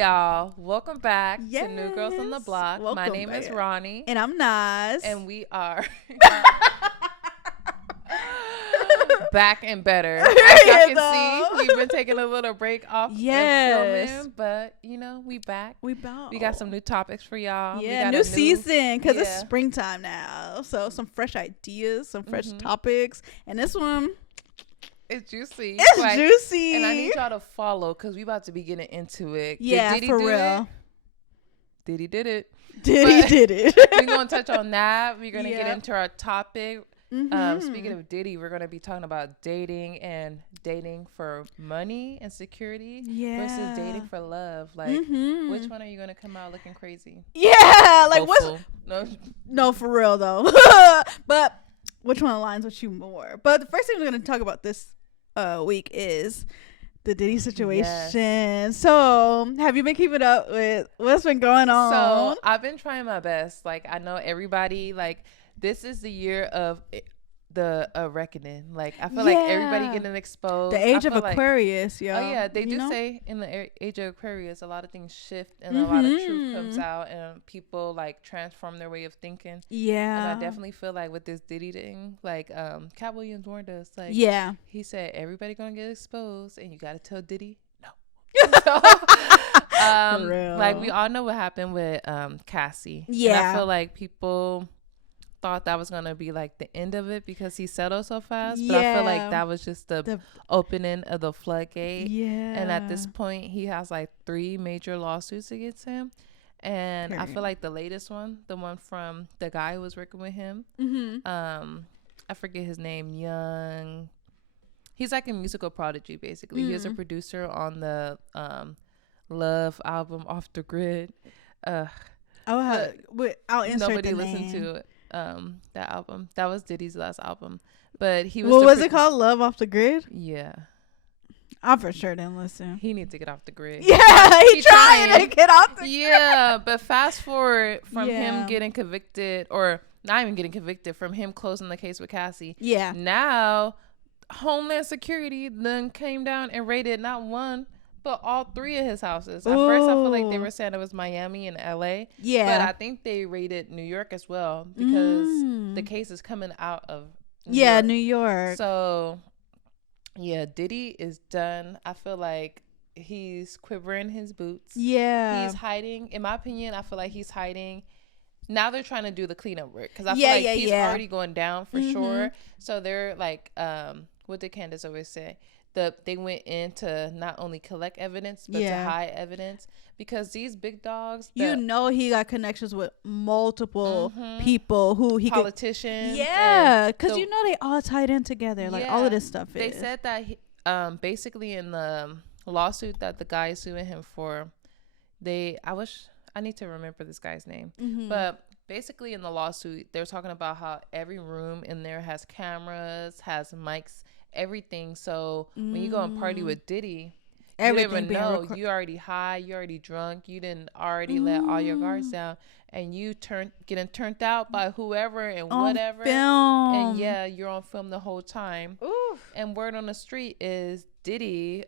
y'all. Welcome back Yes. to New Girls on the Block. My Welcome name is back. Ronnie. And I'm Nas. And we are back and better. As y'all can see, we've been taking a little break off of filming, but we back. We back. We got some new topics for y'all. Yeah, we got new season because it's Yeah. springtime now. So some fresh ideas, some fresh topics. And this one, it's juicy. it's juicy. And I need y'all to follow because we about to be getting into it. Yeah, Did Diddy for do real. It? Diddy did it. Diddy did it. We're going to touch on that. We're going to get Yep. into our topic. Speaking of Diddy, we're going to be talking about dating and dating for money and security versus dating for love. Like, which one are you going to come out looking crazy? Yeah, like Hopeful. No, for real though. But which one aligns with you more? But the first thing we're going to talk about this week is the Diddy situation. Yes. So, have you been keeping up with what's been going on? So, I've been trying my best. Like, I know everybody, like, this is the year of the reckoning. Like, I feel like everybody getting exposed. The age of Aquarius, yo. Oh, yeah. They do say in the age of Aquarius, a lot of things shift and a lot of truth comes out and people, like, transform their way of thinking. Yeah. And I definitely feel like with this Diddy thing, like, Cat Williams warned us. Like, he said, everybody gonna get exposed and you got to tell Diddy no. So, like, we all know what happened with Cassie. Yeah. And I feel like people thought that was gonna be like the end of it because he settled so fast, but I feel like that was just the opening of the floodgate. And at this point he has like 3 major lawsuits against him, and I feel like the latest one, the one from the guy who was working with him, I forget his name, Young, he's like a musical prodigy basically. He was a producer on the Love album, Off the Grid. I'll insert nobody listened to it. That album, that was Diddy's last album, but he was what was it called? Love Off the Grid. I for sure didn't listen. He needs to get off the grid. He trying to get off the grid. But fast forward from him getting convicted, or not even getting convicted, from him closing the case with Cassie, now Homeland Security then came down and raided not one but all 3 of his houses. At first, I feel like they were saying it was Miami and LA. But I think they raided New York as well because the case is coming out of New York. New York. So, Diddy is done. I feel like he's quivering his boots. He's hiding. In my opinion, I feel like he's hiding. Now they're trying to do the cleanup work because I feel like he's already going down for sure. So they're like, what did Candace always say? They went in to not only collect evidence but to hide evidence, because these big dogs, he got connections with multiple people who politicians, because they all tied in together, like all of this stuff. They said that basically in the lawsuit that the guy is suing him for, I need to remember this guy's name, but basically in the lawsuit they're talking about how every room in there has cameras, has mics, everything. So when you go and party with Diddy, you didn't even know. You already high, you already drunk, you didn't already let all your guards down, and you getting turned out by whoever and on whatever film. And you're on film the whole time. And word on the street is Diddy,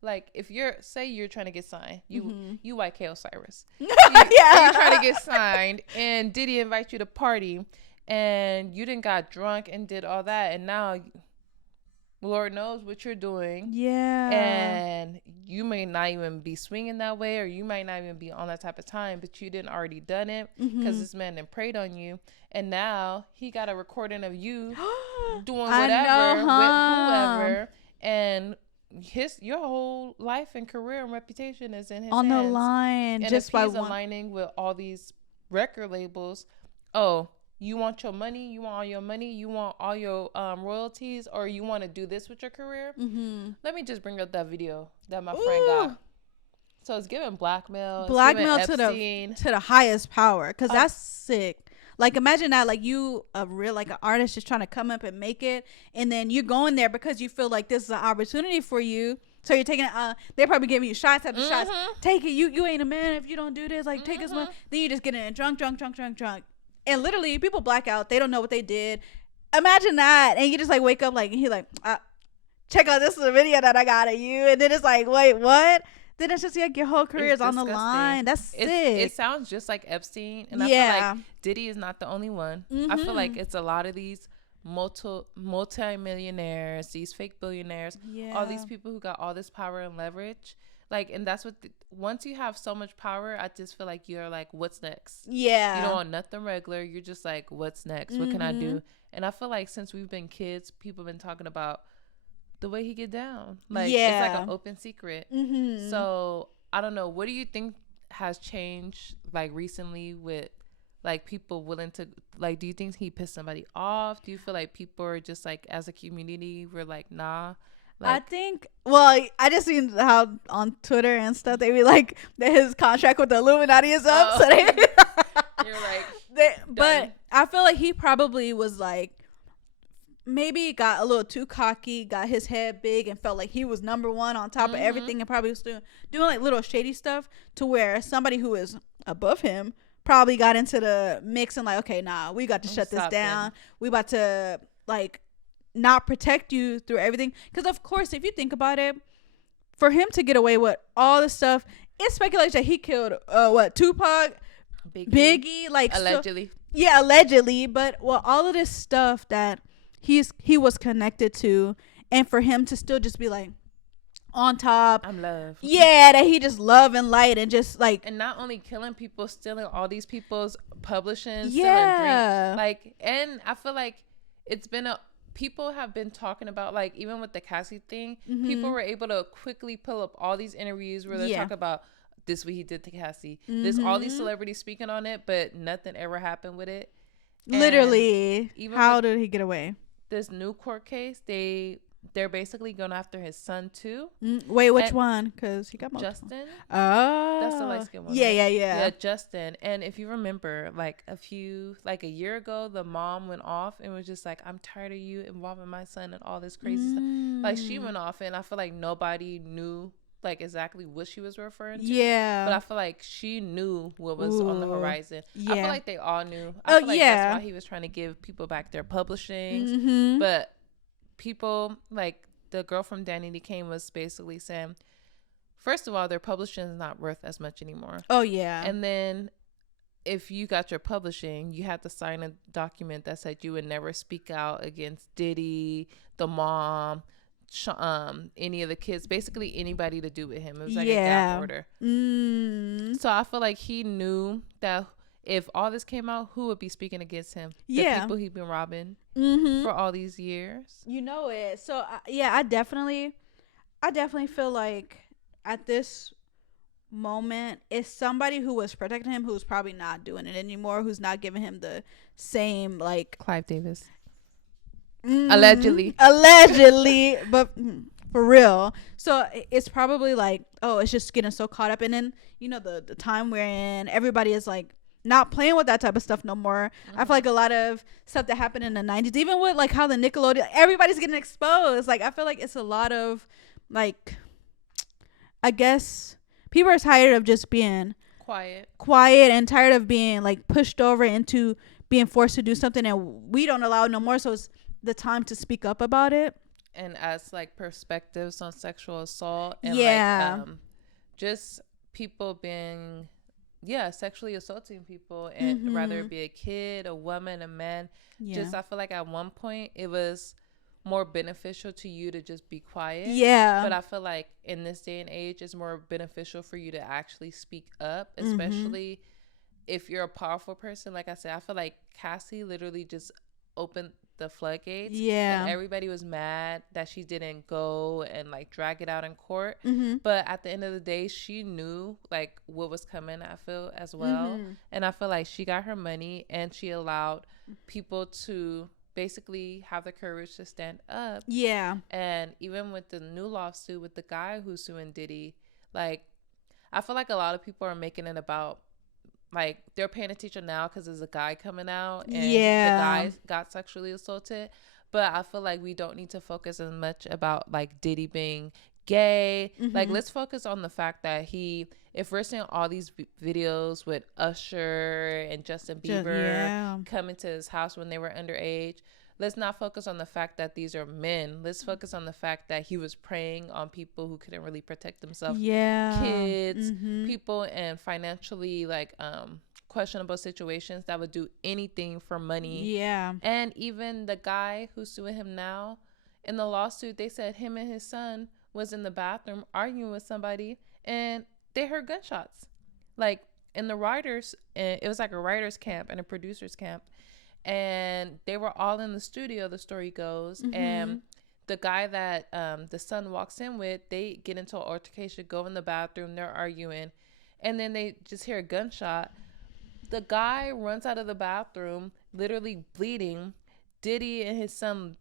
like if you're trying to get signed, you like Osiris, you're trying to get signed, and Diddy invites you to party, and you didn't got drunk and did all that, and now Lord knows what you're doing. And you may not even be swinging that way, or you might not even be on that type of time, but you didn't already done it because this man then preyed on you. And now he got a recording of you doing whatever with whoever. And your whole life and career and reputation is in his on hands. the line. And just if by he's aligning with all these record labels, you want your money, you want all your money, you want all your royalties, or you want to do this with your career. Let me just bring up that video that my friend got. So it's giving blackmail to the highest power, because that's sick. Like, imagine that, like, you an artist just trying to come up and make it, and then you're going there because you feel like this is an opportunity for you. So you're taking they're probably giving you shots after shots. Take it, you ain't a man if you don't do this. Like, take this one. Then you just get in drunk. And literally, people black out. They don't know what they did. Imagine that. And you just, like, wake up, like, and he's like, check out, this is a video that I got of you. And then it's like, wait, what? then it's just like your whole career is on the line. That's sick. It sounds just like Epstein, and I feel like Diddy is not the only one. I feel like it's a lot of these multi-millionaires, these fake billionaires, all these people who got all this power and leverage. Like, and that's what once you have so much power, I just feel like you're like, what's next? Yeah, you don't want nothing regular. You're just like, what's next? What can I do? And I feel like since we've been kids, people have been talking about the way he get down. Like, it's like an open secret. So I don't know, what do you think has changed like recently with like people willing to, like, do you think he pissed somebody off? Do you feel like people are just like, as a community, we're like, nah? Like, I think, well, I just seen how on Twitter and stuff they be like that his contract with the Illuminati is up. So they you're like, but I feel like he probably was like, maybe got a little too cocky, got his head big, and felt like he was number one on top of everything, and probably was doing like little shady stuff to where somebody who is above him probably got into the mix and like, okay, nah, we got to shut this down. We about to like not protect you through everything. Because of course, if you think about it, for him to get away with all the stuff, it's speculated that he killed Tupac, Biggie, like allegedly. So, allegedly. But all of this stuff that he was connected to, and for him to still just be like on top, I'm love. Yeah, that he just love and light and just like, and not only killing people, stealing all these people's publishing, drink, like, and I feel like it's been people have been talking about, like, even with the Cassie thing, people were able to quickly pull up all these interviews where they talk about this what he did to Cassie. There's all these celebrities speaking on it, but nothing ever happened with it. Literally, even how did he get away? This new court case, they're basically going after his son too. Wait, which one? Because he got multiple. Justin. Oh, that's the light skin one. Yeah, Justin. And if you remember, like a year ago, the mom went off and was just like, I'm tired of you involving my son and all this crazy stuff. Like, she went off, and I feel like nobody knew like exactly what she was referring to. Yeah, but I feel like she knew what was on the horizon. I feel like they all knew. I feel like that's why he was trying to give people back their publishings. But people, like the girl from Danny Decane was basically saying, first of all, their publishing is not worth as much anymore. Oh yeah. And then if you got your publishing, you had to sign a document that said you would never speak out against Diddy, the mom, any of the kids, basically anybody to do with him. It was like a gap order. So I feel like he knew that if all this came out, who would be speaking against him? The people he'd been robbing for all these years. You know it. So I definitely feel like at this moment, it's somebody who was protecting him who's probably not doing it anymore, who's not giving him the same, like Clive Davis. Allegedly, but for real. So it's probably like, oh, it's just getting so caught up, and then the time we're in, everybody is like not playing with that type of stuff no more. I feel like a lot of stuff that happened in the 90s, even with like how the Nickelodeon, everybody's getting exposed. Like, I feel like it's a lot of like, I guess people are tired of just being quiet and tired of being like pushed over into being forced to do something, and we don't allow it no more. So it's the time to speak up about it. And as like perspectives on sexual assault and like just people being sexually assaulting people, and rather it be a kid, a woman, a man. Just I feel like at one point it was more beneficial to you to just be quiet. But I feel like in this day and age it's more beneficial for you to actually speak up, especially if you're a powerful person. Like I said, I feel like Cassie literally just opened the floodgates, and everybody was mad that she didn't go and like drag it out in court, but at the end of the day she knew like what was coming, I feel, as well. And I feel like she got her money, and she allowed people to basically have the courage to stand up. And even with the new lawsuit with the guy who's suing Diddy, like I feel like a lot of people are making it about like they're paying attention now because there's a guy coming out and the guy got sexually assaulted. But I feel like we don't need to focus as much about like Diddy being gay. Like, let's focus on the fact that if we're seeing all these videos with Usher and Justin Bieber coming to his house when they were underage, let's not focus on the fact that these are men. Let's focus on the fact that he was preying on people who couldn't really protect themselves. Yeah. Kids, people in financially like questionable situations that would do anything for money. Yeah. And even the guy who's suing him now, in the lawsuit, they said him and his son was in the bathroom arguing with somebody and they heard gunshots. Like in the writers, it was like a writer's camp and a producer's camp. And they were all in the studio, the story goes. And the guy that the son walks in with, they get into an altercation, go in the bathroom, they're arguing. And then they just hear a gunshot. The guy runs out of the bathroom, literally bleeding. Diddy and his son,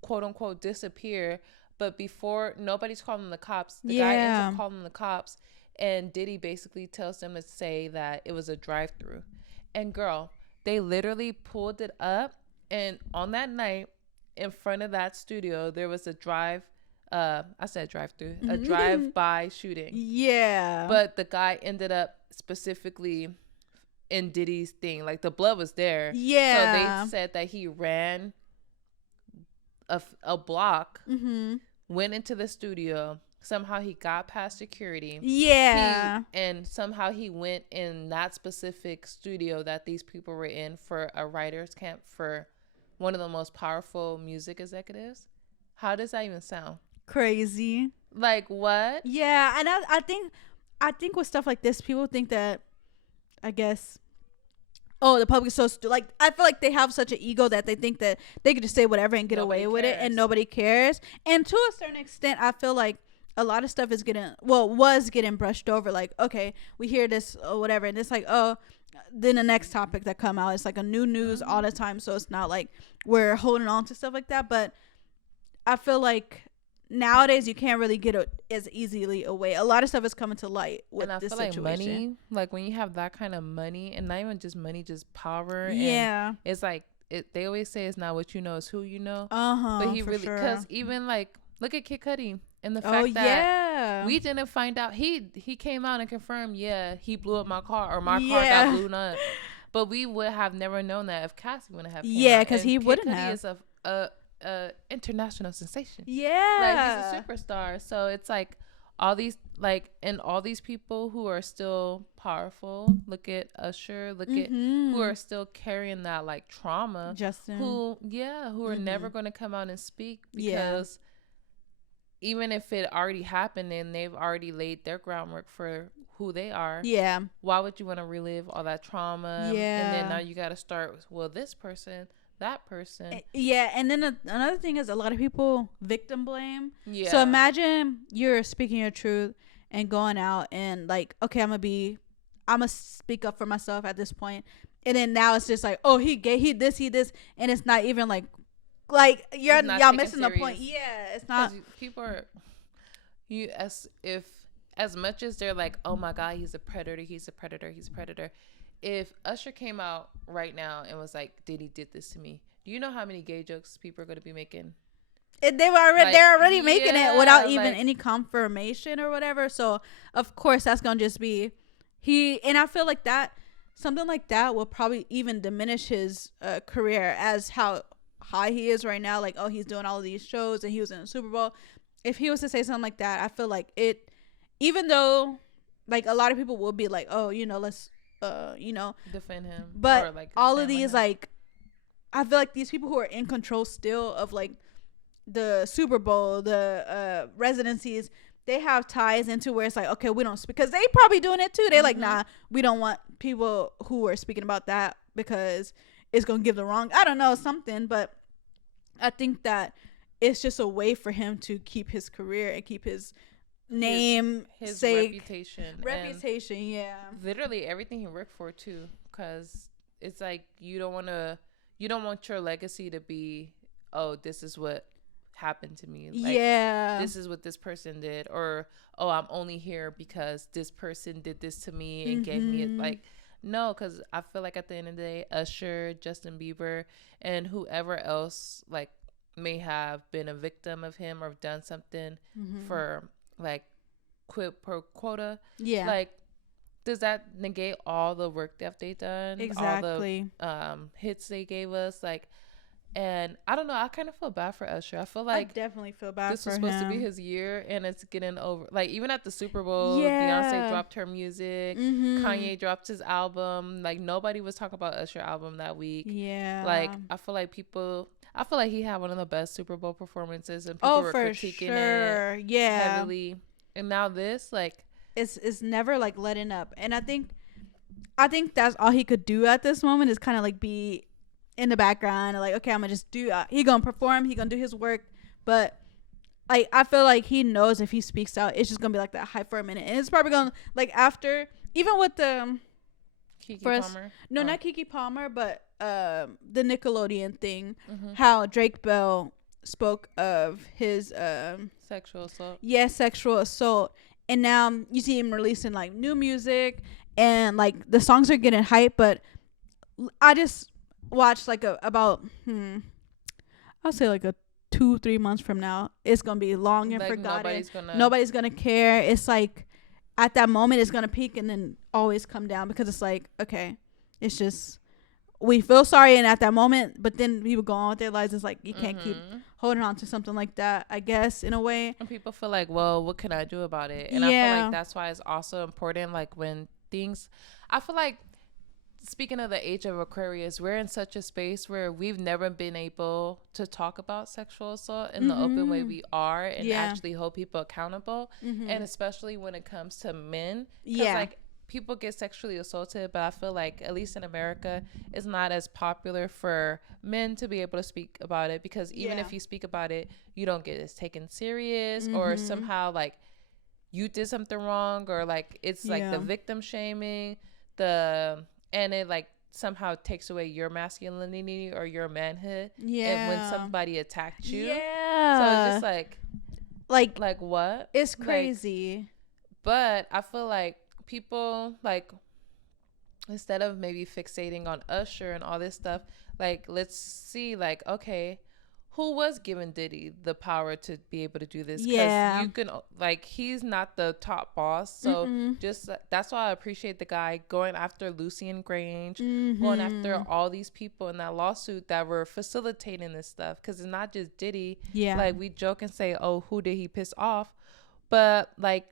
quote unquote, disappear. But before, nobody's calling the cops. The guy ends up calling the cops. And Diddy basically tells them to say that it was a drive-through. And girl, they literally pulled it up. And on that night, in front of that studio, there was a drive-by shooting. Yeah. But the guy ended up specifically in Diddy's thing. Like, the blood was there. Yeah. So they said that he ran a block, went into the studio. Somehow he got past security. Yeah. And somehow he went in that specific studio that these people were in for a writer's camp for one of the most powerful music executives. How does that even sound? Crazy. Like, what? Yeah. And I think with stuff like this, people think that, I guess, the public is so like, I feel like they have such an ego that they think that they could just say whatever and get away with it, and nobody cares. And to a certain extent, I feel like a lot of stuff was getting brushed over. Like, okay, we hear this or whatever, and it's like, then the next topic that come out, it's like a new news all the time. So it's not like we're holding on to stuff like that. But I feel like nowadays you can't really get as easily away. A lot of stuff is coming to light with this situation. Like money, like when you have that kind of money, and not even just money, just power. Yeah, and it's like they always say it's not what you know, it's who you know. But he really, because even like look at Kid Cudi and the fact that we didn't find out. He came out and confirmed, he blew up my car, or my car got blown up. But we would have never known that if Cassie wouldn't have. Yeah, because he wouldn't have. Kid Cudi is a international sensation. Yeah, like he's a superstar. So it's like all these all these people who are still powerful. Look at Usher. Look at who are still carrying that like trauma. Justin. Who are never going to come out and speak because even if it already happened and they've already laid their groundwork for who they are. Yeah. Why would you want to relive all that trauma? Yeah. And then now you got to start with this person. That person. Yeah, and then another thing is a lot of people victim blame. Yeah. So imagine you're speaking your truth and going out and like, okay, I'm gonna speak up for myself at this point, and then now it's just like, oh, he this, and it's not even like y'all missing the point. Yeah, it's not. People are as much as they're like, oh my God, he's a predator. If Usher came out right now and was like, Diddy did this to me, do you know how many gay jokes people are going to be making? They're already making it without even any confirmation or whatever. So of course that's going to just be and I feel like that something like that will probably even diminish his career as how high he is right now. Like, oh, he's doing all of these shows and he was in the Super Bowl. If he was to say something like that, I feel like it, even though like a lot of people will be like, oh, let's defend him, but or, like, all of these like, I feel like these people who are in control still of like the Super Bowl, the residencies, they have ties into where it's like, okay, we don't speak, because they probably doing it too. They're like, nah, we don't want people who are speaking about that because it's gonna give the wrong, I don't know, something. But I think that it's just a way for him to keep his career and keep his name, his sake, reputation, yeah, literally everything he worked for too, because it's like you don't want your legacy to be, oh, this is what happened to me, like, this is what this person did, or oh, I'm only here because this person did this to me and gave me it. Like, no, because I feel like at the end of the day, Usher, Justin Bieber, and whoever else like may have been a victim of him or done something for like quid pro quota, like, does that negate all the work that they've done, exactly, all the hits they gave us? Like, And I don't know, I kind of feel bad for Usher. I feel like I definitely feel bad this for was supposed him. to be his year, and it's getting over. Like, even at the Super Bowl, Yeah. Beyonce dropped her music. Kanye dropped his album. Like, nobody was talking about Usher album that week. Yeah. Like, I feel like he had one of the best Super Bowl performances, and people were critiquing it heavily. And now this, like, it's never like letting up. And I think that's all he could do at this moment is kind of like be in the background and like, okay, I'm gonna just do he gonna perform, he gonna do his work. But like, I feel like he knows if he speaks out, it's just gonna be like that hype for a minute, and it's probably gonna, like, after, even with the Keke Palmer. No, not Keke Palmer, but the Nickelodeon thing, how Drake Bell spoke of his sexual assault. Yeah, sexual assault. And now you see him releasing like new music, and like the songs are getting hype. But I just watched like about I'll say like a 2-3 months from now, it's gonna be long and like forgotten. Nobody's gonna care. It's like at that moment it's gonna peak and then always come down, because it's like, okay, it's just, we feel sorry and at that moment, but then people go on with their lives. It's like you can't keep holding on to something like that, I guess, in a way. And people feel like, well, what can I do about it? And I feel like that's why it's also important, like, when things, I feel like, speaking of the age of Aquarius, we're in such a space where we've never been able to talk about sexual assault in the open way we are, and actually hold people accountable. And especially when it comes to men. Because, like, people get sexually assaulted, but I feel like, at least in America, it's not as popular for men to be able to speak about it, because even if you speak about it, you don't get it taken serious, or somehow, like, you did something wrong, or, like, it's like the victim shaming, and it, like, somehow takes away your masculinity or your manhood. And when somebody attacked you. So it's just like what? It's crazy. Like, but I feel like people, like, instead of maybe fixating on Usher and all this stuff, like, let's see, like, okay, who was giving Diddy the power to be able to do this? Because you can, like, he's not the top boss. So just, that's why I appreciate the guy going after Lucian Grange, going after all these people in that lawsuit that were facilitating this stuff. Because it's not just Diddy. Like, we joke and say, oh, who did he piss off? But, like,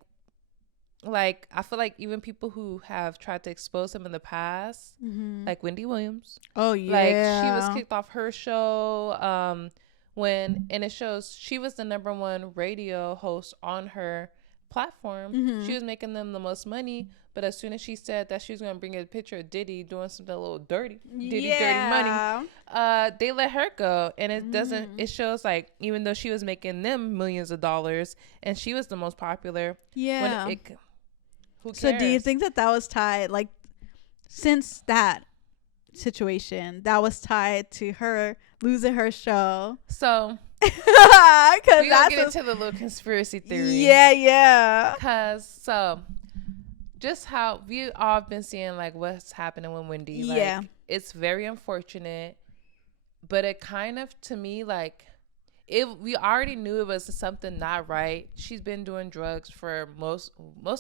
I feel like even people who have tried to expose him in the past, like Wendy Williams. Oh, yeah. Like, she was kicked off her show, and it shows she was the number 1 radio host on her platform. She was making them the most money, but as soon as she said that she was going to bring a picture of Diddy doing something a little dirty money, they let her go. And it doesn't, it shows, like, even though she was making them millions of dollars and she was the most popular, who cares? So do you think that was tied, like, since that situation, that was tied to her losing her show? So we gonna get into the little conspiracy theory. Because just how we all been seeing, like, what's happening with Wendy. Like, it's very unfortunate, but it kind of, to me, like, we already knew it was something not right. She's been doing drugs for most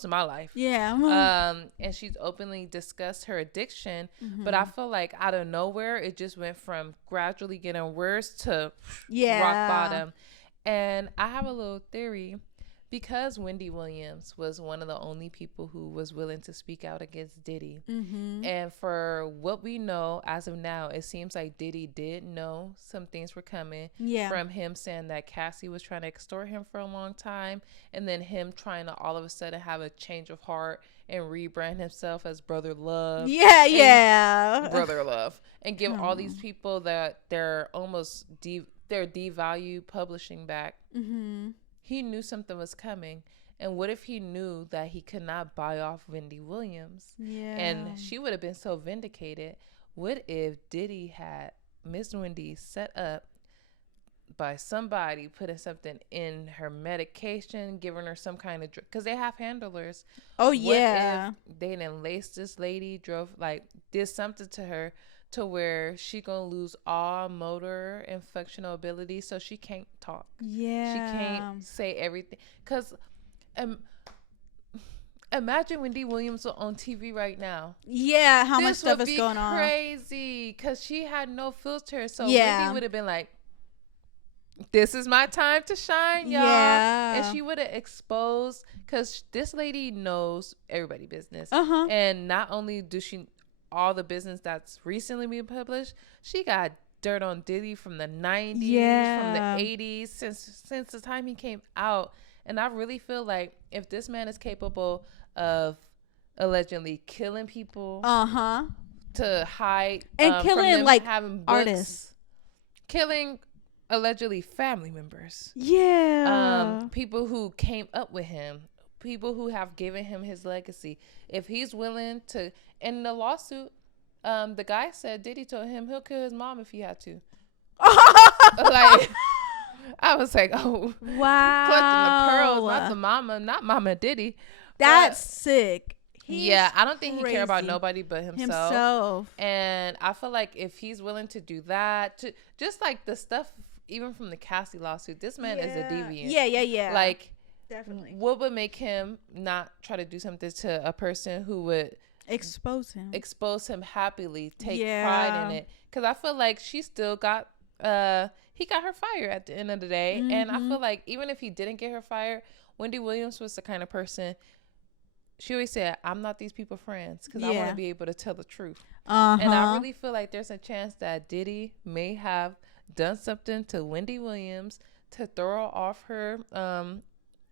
of my life. And she's openly discussed her addiction. But I feel like out of nowhere, it just went from gradually getting worse to rock bottom. And I have a little theory. Because Wendy Williams was one of the only people who was willing to speak out against Diddy. And for what we know as of now, it seems like Diddy did know some things were coming from him saying that Cassie was trying to extort him for a long time, and then him trying to all of a sudden have a change of heart and rebrand himself as Brother Love. Brother Love. And give all these people that they're almost they're devalue publishing back. He knew something was coming. And what if he knew that he could not buy off Wendy Williams? And she would have been so vindicated. What if Diddy had Miss Wendy set up by somebody putting something in her medication, giving her some kind of drug? Because they have handlers. What if they didn't lace this lady, did something to her to where she gonna lose all motor and functional ability, so she can't talk. She can't say everything. Because imagine Wendy Williams on TV right now. Yeah, how much stuff is going on. Crazy, because she had no filter. So Wendy would have been like, this is my time to shine, y'all. Yeah. And she would have exposed, because this lady knows everybody's business. And not only does she all the business that's recently been published, she got dirt on Diddy from the 90s, from the 80s, since the time he came out. And I really feel like if this man is capable of allegedly killing people to hide and killing like having artists, killing allegedly family members, people who came up with him, people who have given him his legacy, if he's willing to, in the lawsuit, the guy said Diddy told him he'll kill his mom if he had to. Like, I was like, oh wow, clutching the pearls, not the mama, not Mama Diddy. That's sick. I don't think he care about nobody but himself. And I feel like if he's willing to do that, to just like the stuff even from the Cassie lawsuit, this man is a deviant. Yeah. Like, definitely. What would make him not try to do something to a person who would expose him happily, take pride in it? Because I feel like she still got he got her fired at the end of the day. And I feel like even if he didn't get her fired, Wendy Williams was the kind of person, she always said, I'm not these people friends, because I want to be able to tell the truth. And I really feel like there's a chance that Diddy may have done something to Wendy Williams to throw off her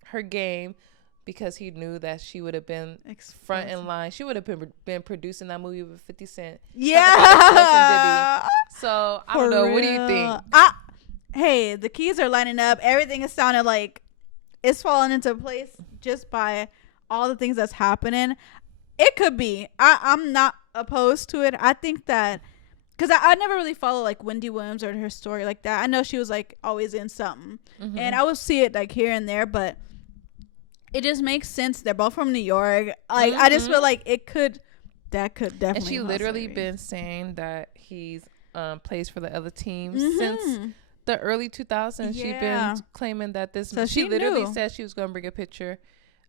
her game, because he knew that she would have been front in line. She would have been producing that movie with 50 Cent. Yeah. So I don't know. What do you think? Hey, the keys are lining up. Everything is sounding like it's falling into place just by all the things that's happening. It could be. I'm not opposed to it. I think that, because I never really follow like Wendy Williams or her story like that. I know she was like always in something, and I would see it like here and there, but it just makes sense. They're both from New York. Like I just feel like that could definitely. And she literally been saying that he's plays for the other teams since the early 2000s. She been claiming that this. So she literally said she was gonna bring a picture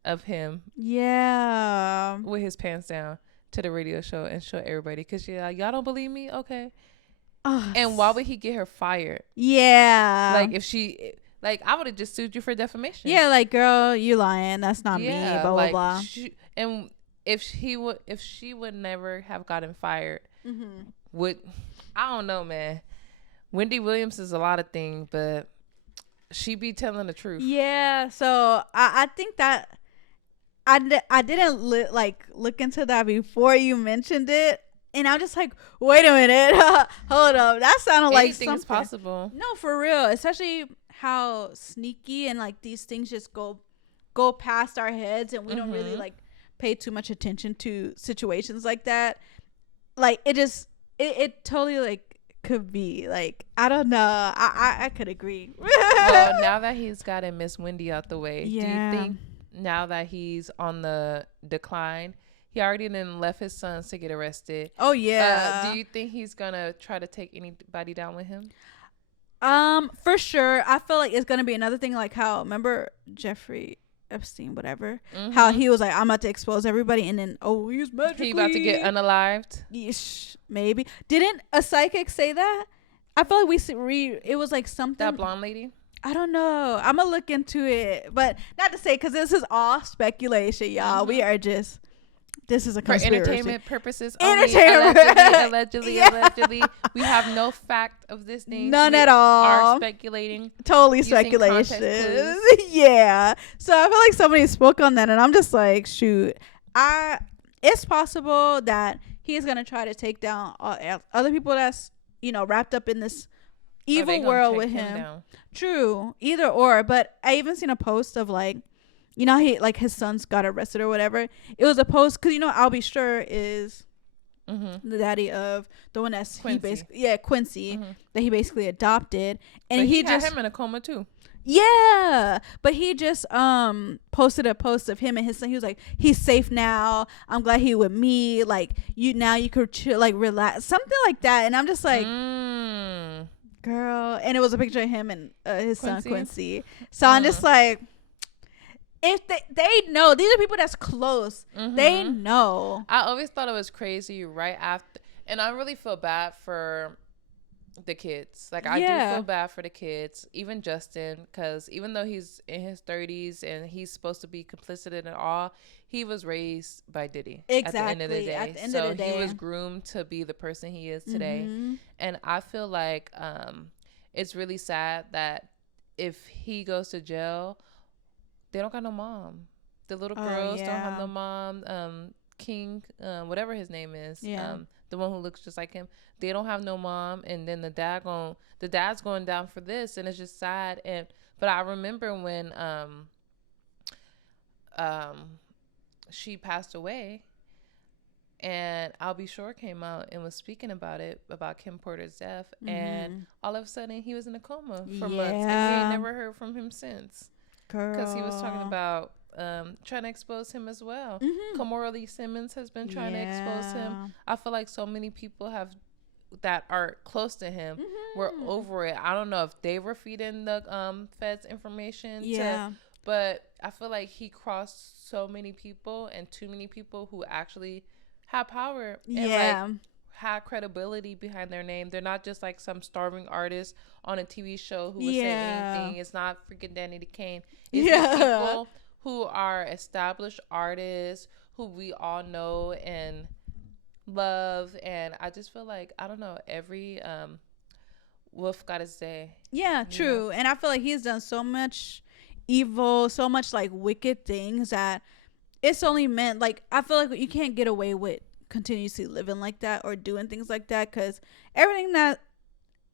of him, with his pants down, to the radio show and show everybody, because y'all don't believe me, okay? And why would he get her fired? Like if she, like, I would have just sued you for defamation. Like, girl, you lying, that's not me, blah like, blah blah. And if she would never have gotten fired, I don't know, man. Wendy Williams is a lot of things, but she be telling the truth. So I think that I didn't look into that before you mentioned it, and I'm just like, wait a minute, hold up, that sounded like something. Anything's possible. No, for real, especially how sneaky and like these things just go past our heads, and we don't really like pay too much attention to situations like that. Like it totally like could be like, I don't know. I could agree. Well, now that he's gotten Miss Wendy out the way, do you think now that he's on the decline, he already done left his sons to get arrested? Oh yeah. Do you think he's gonna try to take anybody down with him? For sure. I feel like it's gonna be another thing, like how, remember Jeffrey Epstein, whatever, how he was like, I'm about to expose everybody, and then he's magically, he about to get unalived. Yeesh, maybe. Didn't a psychic say that? I feel like it was like something, that blonde lady. I don't know. I'm gonna look into it, but not to say, because this is all speculation, y'all. We are just, this is a conspiracy. For entertainment purposes only. Allegedly. We have no fact of this thing. None at all. Are speculating. Totally speculation. Yeah. So I feel like somebody spoke on that, and I'm just like, shoot. It's possible that he's gonna try to take down other people that's, wrapped up in this evil world with him. True. Either or. But I even seen a post of like, he like his sons got arrested or whatever. It was a post because I'll Be Sure is the daddy of the one that's Quincy. Quincy, that he basically adopted, and but he had just him in a coma too. Yeah, but he just posted a post of him and his son. He was like, he's safe now. I'm glad he with me. Like, you could chill, like relax, something like that. And I'm just like, girl. And it was a picture of him and his son Quincy. So I'm just like, if they know, these are people that's close. They know. I always thought it was crazy right after, and I really feel bad for the kids. Like, I do feel bad for the kids, even Justin, because even though he's in his 30s and he's supposed to be complicit in it all, he was raised by Diddy. Exactly. At the end of the day. So he was groomed to be the person he is today. And I feel like it's really sad that if he goes to jail, they don't got no mom. The little girls don't have no mom. King, whatever his name is, the one who looks just like him, they don't have no mom, and then the dad's going down for this, and it's just sad. But I remember when she passed away, and I'll Be Sure came out and was speaking about Kim Porter's death, and all of a sudden he was in a coma for months, and we ain't never heard from him since. Because he was talking about trying to expose him as well. Kamora Lee Simmons has been trying to expose him. I feel like so many people that are close to him were over it. I don't know if they were feeding the feds information. But I feel like he crossed so many people, and too many people who actually have power and like had credibility behind their name. They're not just like some starving artist on a TV show who would say anything. It's not freaking Danny DeCane. It's these people who are established artists who we all know and love. And I just feel like, I don't know, every wolf got his day. Yeah, true. Know? And I feel like he's done so much evil, so much like wicked things that it's only meant, like, I feel like you can't get away with continuously living like that or doing things like that, because everything that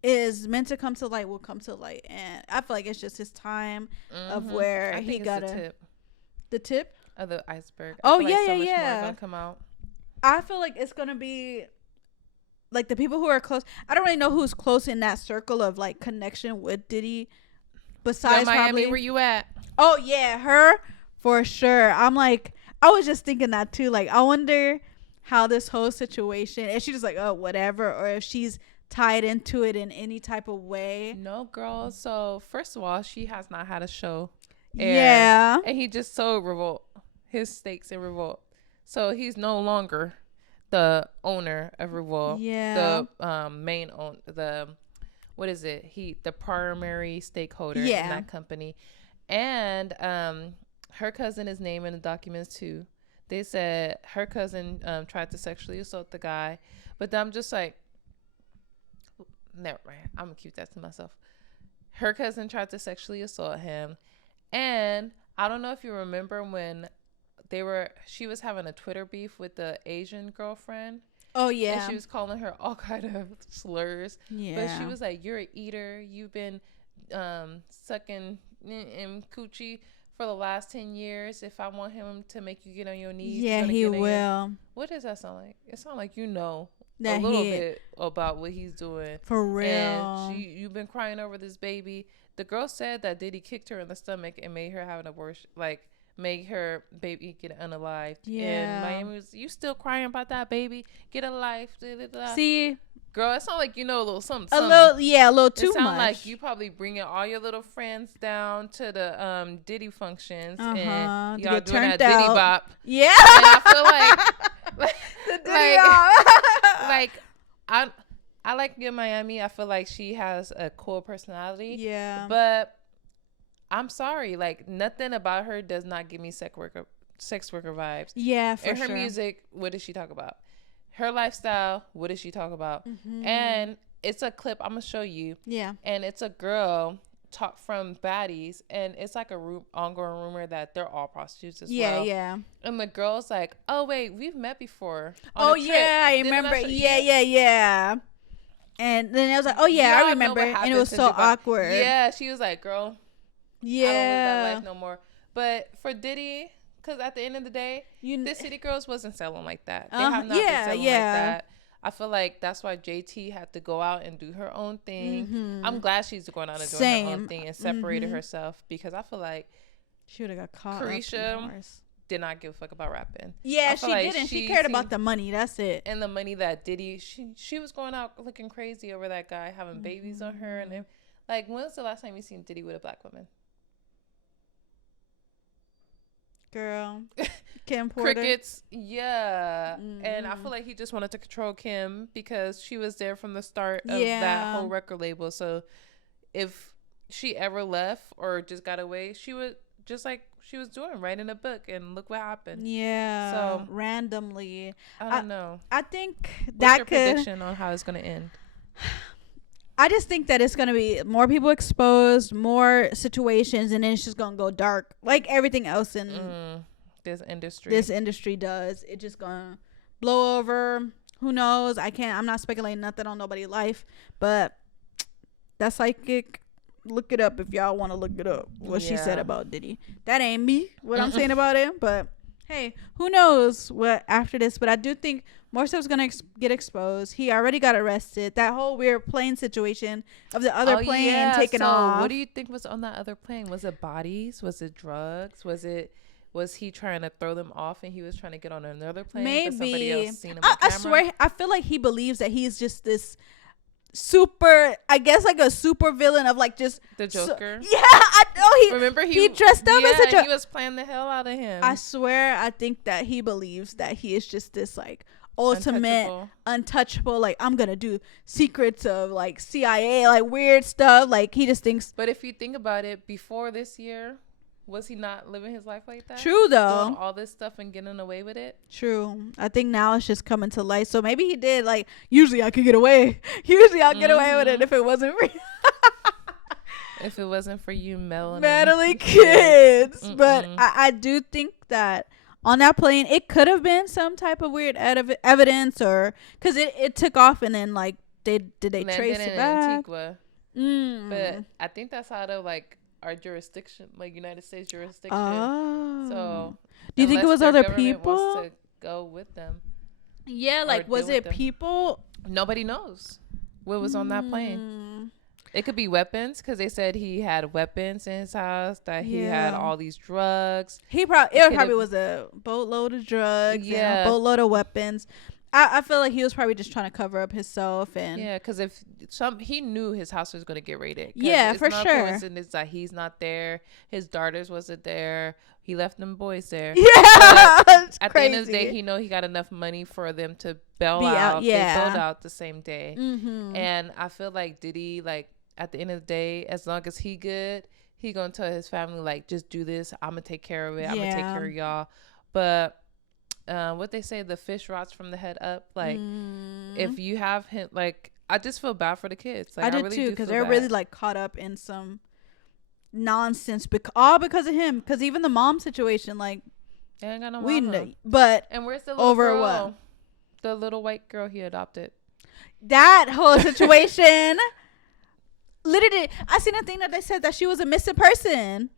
is meant to come to light will come to light. And I feel like it's just his time of where he got the tip of the iceberg. Oh, like yeah, so much yeah. more gonna come out. I feel like it's gonna be like the people who are close. I don't really know who's close in that circle of like connection with Diddy. Besides, Miami, probably, where you at? Oh yeah, her for sure. I'm like, I was just thinking that too. Like, I wonder how this whole situation, if she's just like, oh, whatever, or if she's tied into it in any type of way. No, girl. So first of all, she has not had a show air, and he just sold Revolt, his stakes in Revolt. So he's no longer the owner of Revolt. The main own the what is it? The primary stakeholder in that company. And her cousin is named in the documents too. They said her cousin tried to sexually assault the guy, but I'm just like, never mind. I'm gonna keep that to myself. Her cousin tried to sexually assault him, and I don't know if you remember when she was having a Twitter beef with the Asian girlfriend. Oh yeah. And she was calling her all kind of slurs. Yeah. But she was like, "You're an eater. You've been sucking in coochie for the last 10 years. If I want him to make you get on your knees, yeah, he will." What does that sound like? It sounds like a little bit about what he's doing. For real. And you've been crying over this baby. The girl said that Diddy kicked her in the stomach and made her have an abortion, like make her baby get unalived. Yeah. And Miami was, you still crying about that baby? Get a life. See, girl, it sounds like you know a little something. A little too much. It sounds like you probably bringing all your little friends down to the Diddy functions and y'all doing that Diddy bop. Yeah. And I feel like the Diddy bop. I like Good Miami. I feel like she has a cool personality. Yeah. But I'm sorry, like nothing about her does not give me sex worker vibes. Yeah, for sure. And her music, what does she talk about? Her lifestyle, what does she talk about? And it's a clip I'm gonna show you. Yeah. And it's a girl talk from Baddies, and it's like ongoing rumor that they're all prostitutes as well. Yeah. And the girl's like, "Oh wait, we've met before." Oh yeah, I remember. Yeah. And then I was like, "Oh yeah, I remember." And it was so awkward. Yeah, she was like, "Girl, yeah, I don't live that life no more." But for Diddy, because at the end of the day, the City Girls wasn't selling like that. They have not been selling like that. I feel like that's why JT had to go out and do her own thing. I'm glad she's going out and doing her own thing and separated herself, because I feel like she would have got caught. CARESHA did not give a fuck about rapping. Yeah, she didn't. She cared about the money. That's it. And the money that Diddy, she was going out looking crazy over that guy having babies on her. And like, when was the last time you seen Diddy with a black woman? Girl. Kim Porter. Crickets. Yeah. And I feel like he just wanted to control Kim because she was there from the start of that whole record label. So if she ever left or just got away, she would just like she was doing, writing a book, and look what happened. Yeah. So randomly. I don't know. I think What's your prediction on how it's going to end? I just think that it's going to be more people exposed, more situations, and then it's just going to go dark like everything else in this industry does. It's just going to blow over. Who knows? I'm not speculating nothing on nobody's life, but that's psychic. Look it up if y'all want to look it up. What she said about Diddy. That ain't me, what I'm saying about him, but hey, who knows what after this. But I do think more stuff's gonna get exposed. He already got arrested. That whole weird plane situation of the other plane taking off. What do you think was on that other plane? Was it bodies? Was it drugs? Was he trying to throw them off and he was trying to get on another plane? Maybe. Somebody else seen him I swear, I feel like he believes that he's just this super, I guess, like a super villain of like just the Joker. I know. Remember he dressed up as a Joker. He was playing the hell out of him. I swear, I think that he believes that he is just this like ultimate untouchable, like I'm gonna do secrets of like CIA, like weird stuff. Like he just thinks. But if you think about it, before this year, was he not living his life like that? True though. Doing all this stuff and getting away with it. True. I think now it's just coming to light. So maybe he did like. Usually I could get away. Usually I'll get away with it if it wasn't real. If it wasn't for you, Melanie kids. But I do think that on that plane, it could have been some type of weird evidence, or because it took off and then like they trace it back. Antigua. But I think that's out of like our jurisdiction, like United States jurisdiction. Oh. So do you think it was other people? Wants to go with them. Yeah, like was it people? Nobody knows what was on that plane. It could be weapons because they said he had weapons in his house. That he had all these drugs. It probably was a boatload of drugs. Yeah, and a boatload of weapons. I feel like he was probably just trying to cover up himself and because if he knew his house was going to get raided. Yeah, for sure. Coincidence that he's not there. His daughters wasn't there. He left them boys there. Yeah, at the end of the day, he got enough money for them to bail out. Yeah, they bailed out the same day. And I feel like Diddy, like at the end of the day, as long as he good, he gonna tell his family like, just do this. I'm gonna take care of it. I'm gonna take care of y'all. But what they say, the fish rots from the head up. Like if you have him, like I just feel bad for the kids. Like, I did too, because they're really like caught up in some nonsense all because of him. Because even the mom situation, like they ain't got no mama. But and where's the little girl? What? The little white girl he adopted. That whole situation. Literally, I seen a thing that they said that she was a missing person.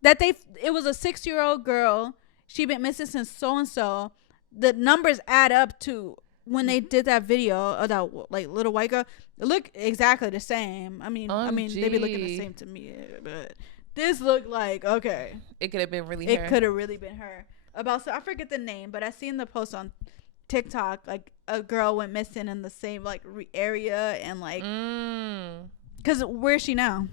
That it was a 6-year-old girl. She been missing since so and so. The numbers add up to when they did that video of that like little white girl. It looked exactly the same. I mean, they be looking the same to me, but this looked like okay. It could have been really. It could have really been her. I forget the name, but I seen the post on TikTok. Like a girl went missing in the same like area and like. Because where's she now?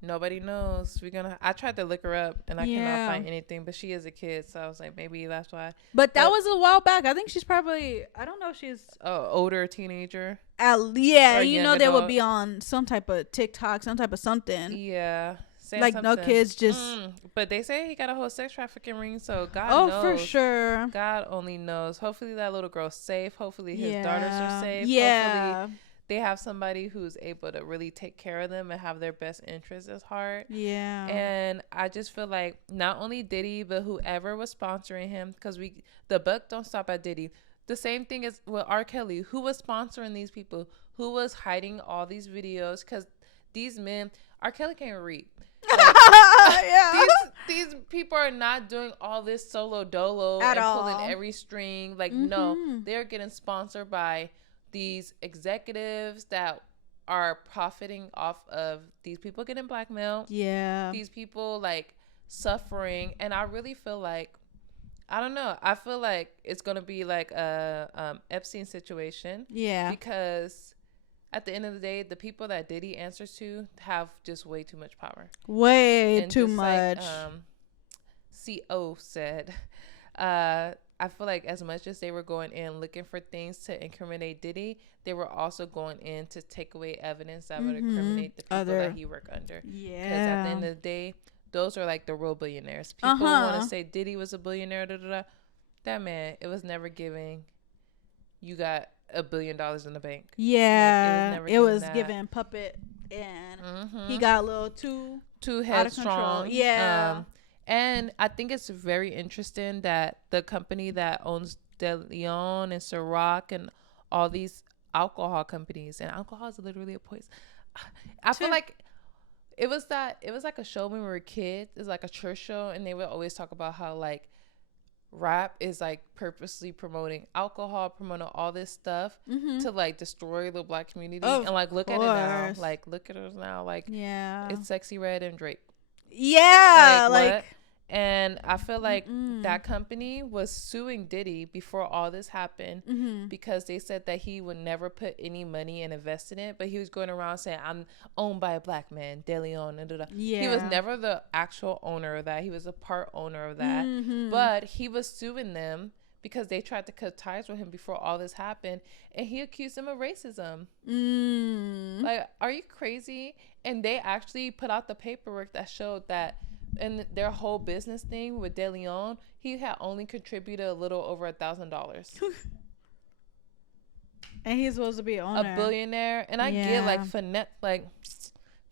Nobody knows. I tried to look her up and I cannot find anything, but she is a kid, so I was like, maybe that's why. But that was a while back. I think she's probably, I don't know if she's older teenager. They would be on some type of TikTok, some type of something. Yeah. Like something. No kids just. But they say he got a whole sex trafficking ring, so God knows. Oh, for sure. God only knows. Hopefully that little girl's safe. Hopefully his daughters are safe. Yeah. Hopefully they have somebody who's able to really take care of them and have their best interests at heart. Yeah. And I just feel like not only Diddy, but whoever was sponsoring him, because the buck don't stop at Diddy. The same thing as with R. Kelly. Who was sponsoring these people? Who was hiding all these videos? Because these men, R. Kelly can't read. Like, these people are not doing all this solo dolo at and all. Pulling every string. Like, no, they're getting sponsored by these executives that are profiting off of these people getting blackmailed. Yeah. These people like suffering. And I really feel like, I don't know. I feel like it's going to be like a Epstein situation. Yeah. Because at the end of the day, the people that Diddy answers to have just way too much power. Way too much. CO said, I feel like as much as they were going in looking for things to incriminate Diddy, they were also going in to take away evidence that would incriminate the people that he worked under. Yeah. Because at the end of the day, those are like the real billionaires. People want to say Diddy was a billionaire. Da, da, da. That man, it was never giving. You got $1 billion in the bank. Yeah. Like, it was giving puppet, and he got a little too headstrong. Yeah. And I think it's very interesting that the company that owns De Leon and Ciroc and all these alcohol companies, and alcohol is literally a poison. I feel like it was like a show when we were kids. It's like a church show, and they would always talk about how like rap is like purposely promoting alcohol, promoting all this stuff to like destroy the black community. And like look at it now. Like look at us now. Like it's Sexy Red and Drake. Yeah, like and I feel like that company was suing Diddy before all this happened because they said that he would never put any money and invest in it, but he was going around saying, I'm owned by a black man, De Leon. Yeah. He was never the actual owner of that. He was a part owner of that. But he was suing them because they tried to cut ties with him before all this happened, and he accused them of racism. Like, are you crazy? And they actually put out the paperwork that showed that in their whole business thing with De Leon, he had only contributed a little over $1,000. And he's supposed to be owner. A billionaire. And I get like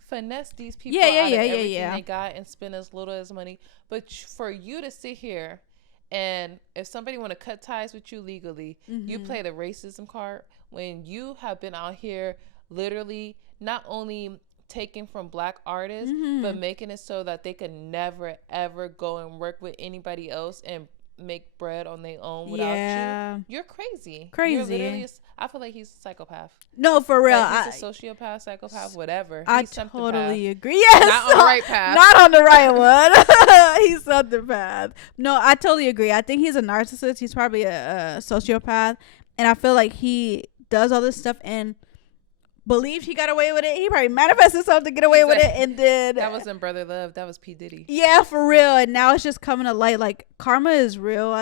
finesse these people out of everything they got and spend as little as money. But for you to sit here and if somebody want to cut ties with you legally, you play the racism card when you have been out here literally not only taking from black artists but making it so that they could never ever go and work with anybody else and make bread on their own without you. You're crazy. You're literally I feel like he's a psychopath. No, for real. Like he's a sociopath, psychopath, whatever. I He's totally agree. Yes, not on the right path. Not on the right one. He's on the path. No, I totally agree. I think he's a narcissist. He's probably a sociopath, and I feel like he does all this stuff and believes he got away with it. He probably manifested himself to get away with it, and then that wasn't Brother Love. That was P. Diddy. Yeah, for real. And now it's just coming to light. Like karma is real,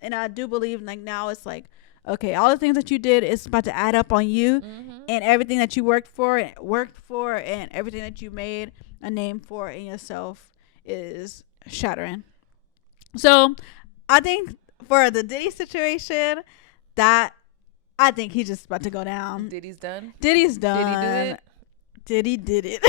and I do believe like now it's like, okay, all the things that you did is about to add up on you, and everything that you worked for, and everything that you made a name for in yourself is shattering. So, I think for the Diddy situation, that I think he's just about to go down. Diddy's done. Diddy did it.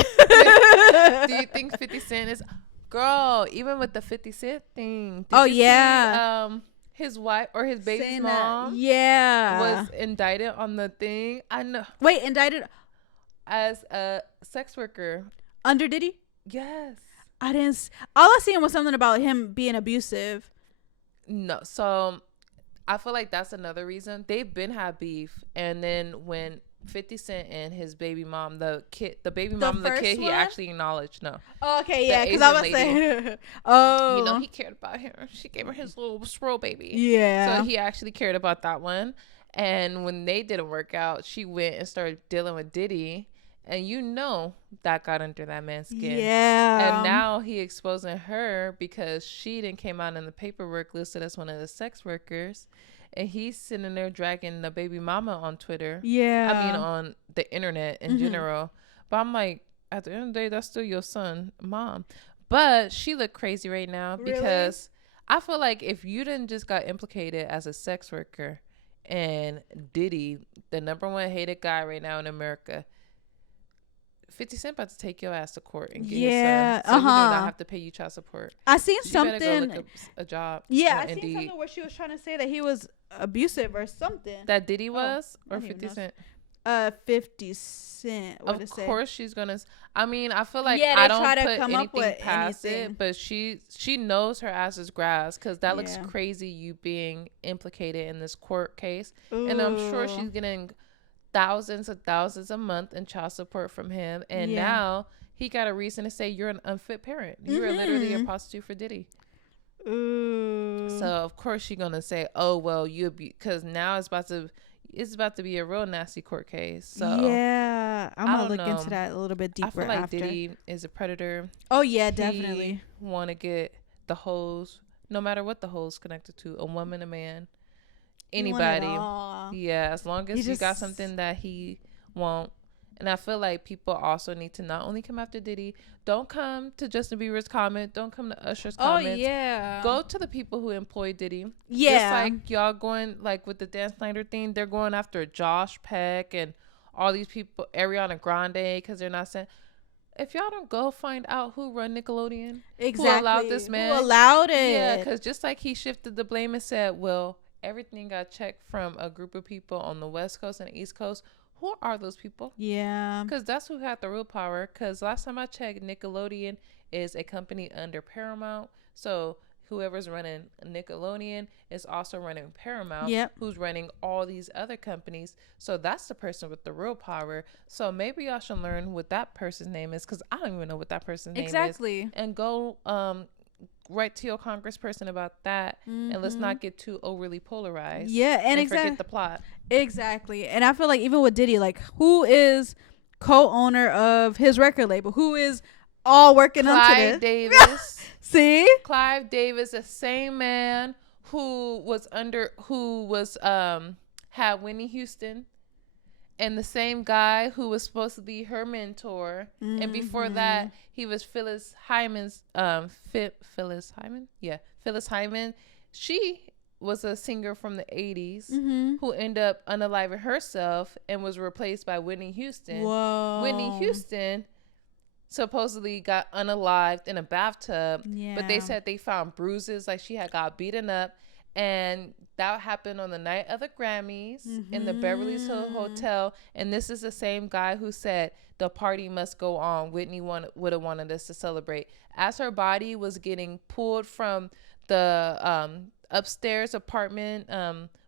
Do you think 50 Cent is... Girl, even with the 50 Cent thing. See, his wife or his baby's mom was indicted on the thing. I know. Wait, indicted? As a sex worker. Under Diddy? Yes. I didn't... All I seen was something about him being abusive. No, so... I feel like that's another reason. They've been had beef. And then when 50 Cent and his baby mom, the kid, he actually acknowledged no. Oh, okay, yeah, because I was saying, oh. You know, he cared about her. She gave her his little swirl baby. Yeah. So he actually cared about that one. And when they didn't work out, she went and started dealing with Diddy. And you know that got under that man's skin. Yeah. And now he exposing her because she didn't came out in the paperwork listed as one of the sex workers. And he's sitting there dragging the baby mama on Twitter. Yeah. I mean, on the internet in general. But I'm like, at the end of the day, that's still your son, mom. But she look crazy right now because I feel like if you didn't just got implicated as a sex worker and Diddy, the #1 hated guy right now in America, 50 Cent about to take your ass to court and get his son. So you do not have to pay you child support. I seen something. Better go look up a job. Yeah, I seen something where she was trying to say that he was abusive or something. That Diddy was? Or 50 Cent? 50 Cent. Of course she's gonna... I mean, I feel like I don't put anything past it, but she knows her ass is grass because that looks crazy, you being implicated in this court case. Ooh. And I'm sure she's getting thousands a month in child support from him, and now he got a reason to say you're an unfit parent. You are literally a prostitute for Diddy. Ooh. So of course she's gonna say, oh well, you because now it's about to be a real nasty court case. So yeah, I'm gonna look into that a little bit deeper. I feel like Diddy is a predator. Oh yeah, definitely. Want to get the hoes, no matter what the hoes connected to, a woman, a man, anybody. Yeah, as long as you got something that he won't. And I feel like people also need to not only come after Diddy, don't come to Justin Bieber's comment, don't come to Usher's comments. Oh, yeah. Go to the people who employ Diddy. Yeah. Just like y'all going, like with the Dan Snyder thing, they're going after Josh Peck and all these people, Ariana Grande, because they're not saying. If y'all don't go find out who run Nickelodeon, exactly, who allowed this man, who allowed it, yeah, because just like he shifted the blame and said, well, everything got checked from a group of people on the West Coast and the East Coast. Who are those people? Yeah, because that's who had the real power. Because last time I checked, Nickelodeon is a company under Paramount, so whoever's running Nickelodeon is also running Paramount, yep, who's running all these other companies. So that's the person with the real power. So maybe y'all should learn what that person's name is, because I don't even know what that person's name is. Exactly. And go write to your congressperson about that, and let's not get too overly polarized. Yeah, and forget the plot. Exactly. And I feel like even with Diddy, like, who is co-owner of his record label? Who is all working on this? Clive Davis. See? Clive Davis, the same man who had Whitney Houston, and the same guy who was supposed to be her mentor. Mm-hmm. And before that, he was Phyllis Hyman's Phyllis Hyman? Yeah, Phyllis Hyman. She was a singer from the 80s, mm-hmm, who ended up unaliving herself and was replaced by Whitney Houston. Whoa. Whitney Houston supposedly got unalived in a bathtub, but they said they found bruises, like she had got beaten up, and that happened on the night of the Grammys, mm-hmm, in the Beverly Hills Hotel. And this is the same guy who said the party must go on. Whitney would have wanted us to celebrate. As her body was getting pulled from the upstairs apartment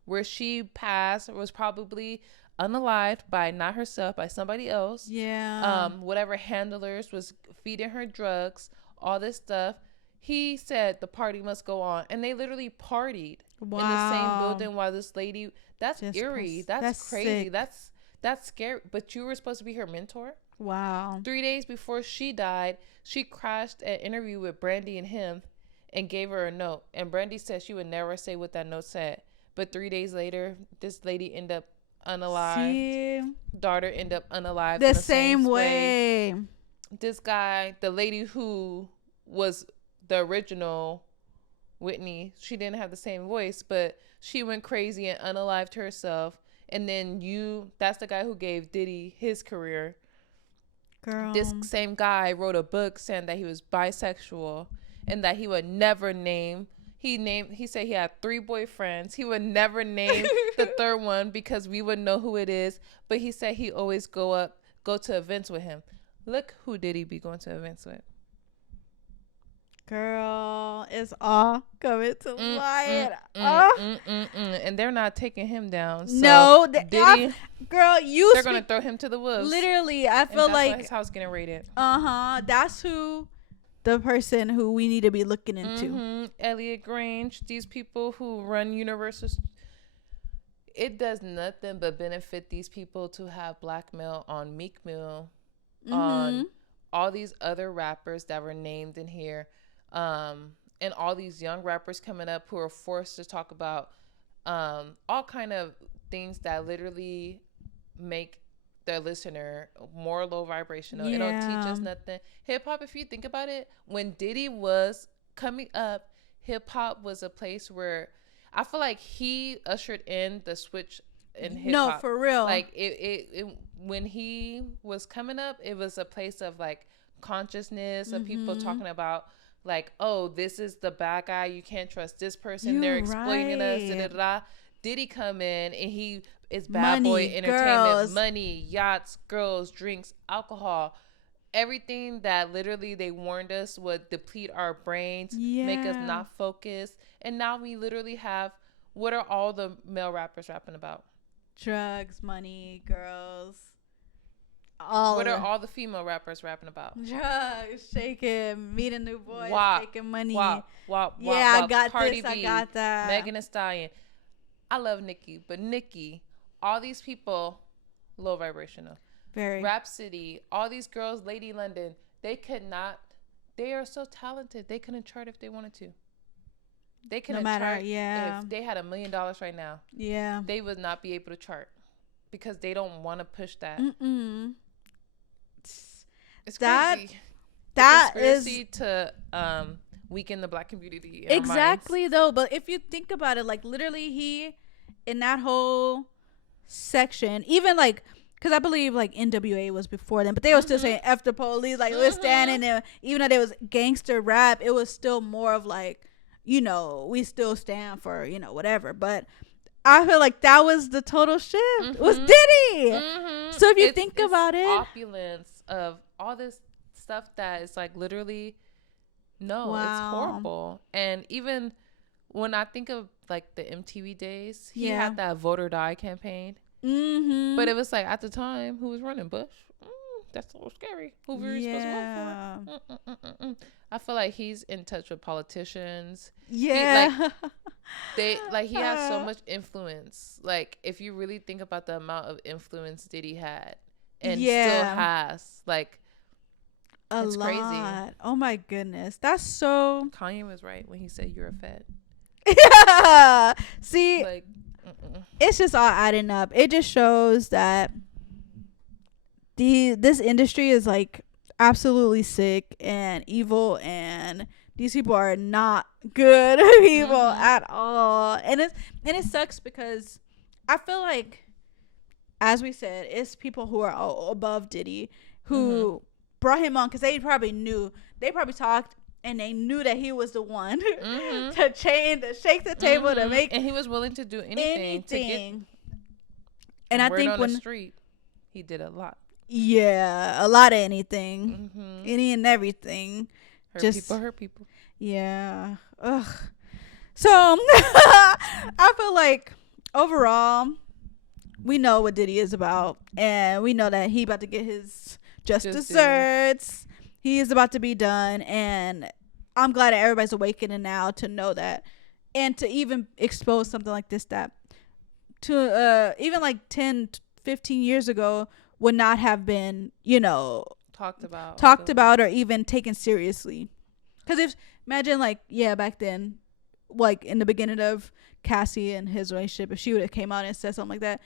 where she passed, was probably unalived by not herself, by somebody else. Yeah. Whatever handlers was feeding her drugs, all this stuff. He said the party must go on, and they literally partied in the same building while this lady. That's just eerie. That's crazy. Sick. That's scary. But you were supposed to be her mentor. Wow. 3 days before she died, she crashed an interview with Brandy and him, and gave her a note. And Brandy said she would never say what that note said. But 3 days later, this lady ended up unalived. See? Daughter ended up unalived. The same way. This guy, the lady who was the original Whitney, she didn't have the same voice, but she went crazy and unalived herself. And then that's the guy who gave Diddy his career. Girl. This same guy wrote a book saying that he was bisexual and that he would never name. He said he had 3 boyfriends. He would never name the third one because we would know who it is. But he said he always go to events with him. Look who Diddy be going to events with. Girl, it's all coming to light. And they're not taking him down. So no, Diddy, girl, they're gonna throw him to the wolves. Literally, I feel like that's why his house getting raided. That's who. The person who we need to be looking into. Mm-hmm. Elliot Grange, these people who run Universal. It does nothing but benefit these people to have blackmail on Meek Mill, mm-hmm, on all these other rappers that were named in here, and all these young rappers coming up who are forced to talk about all kind of things that literally make their listener more low vibrational. Yeah. It don't teach us nothing. Hip hop, if you think about it, when Diddy was coming up, hip hop was a place where I feel like he ushered in the switch in hip hop. No, for real. Like it when he was coming up, it was a place of like consciousness, of people talking about like, oh, this is the bad guy. You can't trust this person. They're exploiting us. Da, da, da. Diddy come in and he is bad money, boy entertainment, girls, money, yachts, girls, drinks, alcohol, everything that literally they warned us would deplete our brains, make us not focus. And now we literally have, what are all the male rappers rapping about? Drugs, money, girls. What are all the female rappers rapping about? Drugs, shaking, meeting new boys, taking money. Wop, I got Cardi this, B, I got that. Megan Thee Stallion. I love Nicki, but Nicki, all these people, low vibrational. Very. Rhapsody, all these girls, Lady London, they could not They are so talented. They couldn't chart if they wanted to. They couldn't chart. If they had $1 million right now. Yeah. They would not be able to chart because they don't want to push that. It's crazy. That conspiracy to weaken the Black community. Exactly, though. But if you think about it, like literally, he in that whole section, even like. Because I believe, like, NWA was before them. But they were still saying F the police. Like, we're standing there. Even though there was gangster rap, it was still more of, like, you know, we still stand for, you know, whatever. But I feel like that was the total shift. It was Diddy. So if you think about it. Opulence of all this stuff that is, like, literally, no, it's horrible. And even when I think of, like, the MTV days, he had that Vote or Die campaign. But it was like at the time, who was running? Bush. That's a little scary. Who were you supposed to vote for? I feel like he's in touch with politicians. Yeah, he has so much influence. Like if you really think about the amount of influence Diddy had and still has, like it's lot. Crazy. Oh my goodness, that's so. Kanye was right when he said you're a Fed. Yeah. See. Like. It's just all adding up. It just shows that this industry is like absolutely sick and evil, and these people are not good people at all. And it sucks because I feel like, as we said, it's people who are above Diddy who brought him on because they probably knew. They probably talked. And they knew that he was the one to shake the table to make. And he was willing to do anything. To get and I think on the street, he did a lot. Yeah, a lot of anything, any and everything. Hurt people. Yeah. Ugh. So I feel like overall, we know what Diddy is about, and we know that he about to get his just desserts. He is about to be done, and I'm glad that everybody's awakening now to know that, and to even expose something like this that to even like 10, 15 years ago would not have been, you know, talked about or even taken seriously. Because if imagine like back then, like in the beginning of Cassie and his relationship, if she would have came out and said something like that.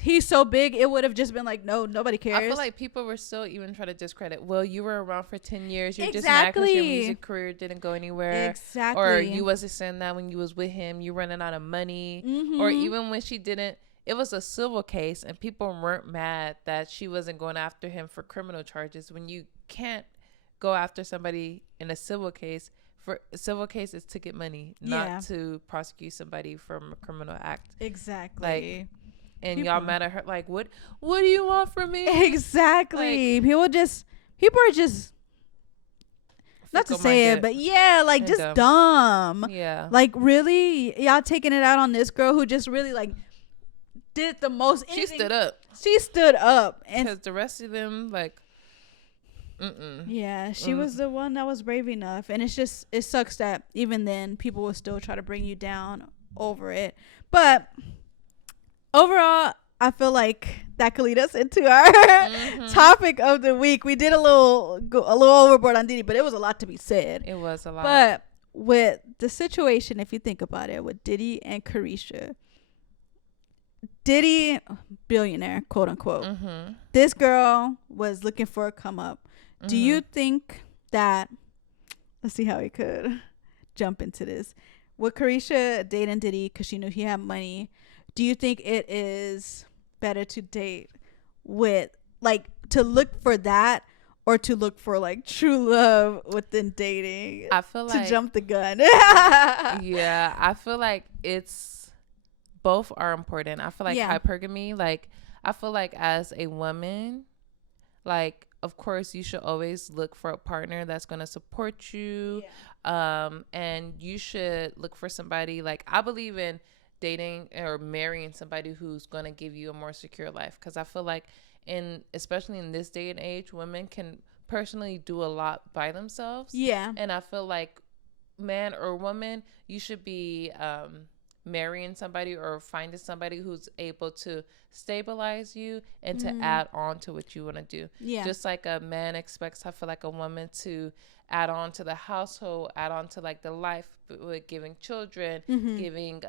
He's so big, it would have just been like, no, nobody cares. I feel like people were still even trying to discredit. Well, you were around for 10 years. You're just mad because your music career didn't go anywhere. Exactly. Or you wasn't saying that when you was with him. You running out of money. Or even when she didn't. It was a civil case, and people weren't mad that she wasn't going after him for criminal charges. When you can't go after somebody in a civil case. For a civil case is to get money, not to prosecute somebody from a criminal act. Exactly. Like... And y'all mad at her, like, what do you want from me? Exactly. Like, people are just, not to say it, but like, just dumb. Yeah. Like, really? Y'all taking it out on this girl who just really, like, did the most. She stood up. She stood up. Because the rest of them, like, Yeah, she was the one that was brave enough. And it sucks that even then, people will still try to bring you down over it. But... overall, I feel like that could lead us into our topic of the week. We did a little overboard on Diddy, but it was a lot to be said. It was a lot. But with the situation, if you think about it, with Diddy and CARESHA, Diddy, billionaire, quote unquote. This girl was looking for a come up. Do you think that? Let's see how we could jump into this. With CARESHA dating Diddy because she knew he had money. Do you think it is better to date with, like, to look for that or to look for, like, true love within dating? I feel like... to jump the gun. Yeah, I feel like both are important. I feel like hypergamy, like, I feel like as a woman, like, of course, you should always look for a partner that's going to support you. And you should look for somebody, like, I believe in dating or marrying somebody who's going to give you a more secure life, because I feel like especially in this day and age, women can personally do a lot by themselves, and I feel like man or woman, you should be marrying somebody or finding somebody who's able to stabilize you and to add on to what you want to do. Yeah. Just like a man expects, I feel like, a woman to add on to the household, add on to like the life with giving children, giving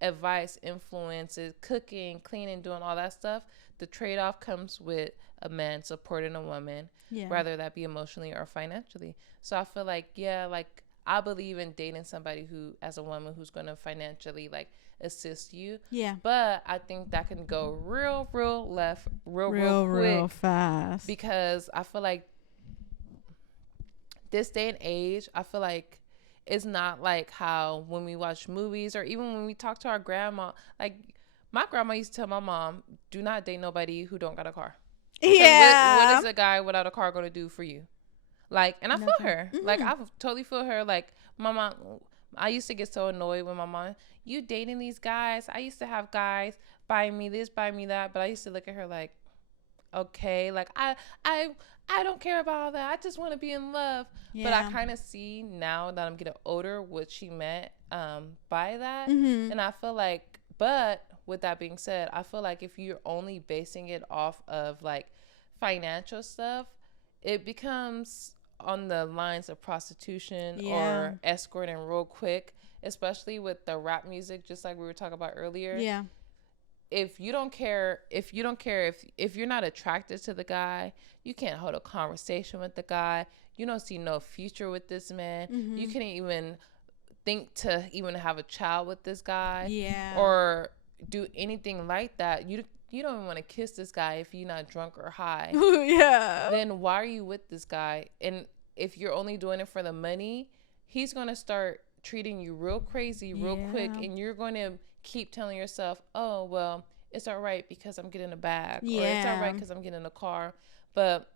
advice, influences, cooking, cleaning, doing all that stuff. The trade-off comes with a man supporting a woman, whether that be emotionally or financially. So I feel like, like I believe in dating somebody who, as a woman, who's going to financially like assist you. Yeah. But I think that can go real left, real quick, fast. Because I feel like this day and age, I feel like it's not like how when we watch movies or even when we talk to our grandma. Like my grandma used to tell my mom, "Do not date nobody who don't got a car." What is a guy without a car going to do for you? Like, and I feel her. Like, I totally feel her. Like, my mom, I used to get so annoyed with my mom. You dating these guys? I used to have guys buy me this, buy me that. But I used to look at her like, okay, like, I don't care about all that. I just want to be in love. Yeah. But I kind of see now that I'm getting older what she meant by that. And I feel like, but with that being said, I feel like if you're only basing it off of, like, financial stuff, it becomes on the lines of prostitution or escorting real quick, especially with the rap music, just like we were talking about earlier. Yeah. If you don't care, if you're not attracted to the guy, you can't hold a conversation with the guy. You don't see no future with this man. You can't even think to even have a child with this guy. Yeah. Or do anything like that. You don't even want to kiss this guy if you're not drunk or high. Yeah. Then why are you with this guy? And if you're only doing it for the money, he's going to start treating you real crazy, real quick. And you're going to keep telling yourself, oh, well, it's all right because I'm getting a bag. Yeah. Or it's all right because I'm getting a car. But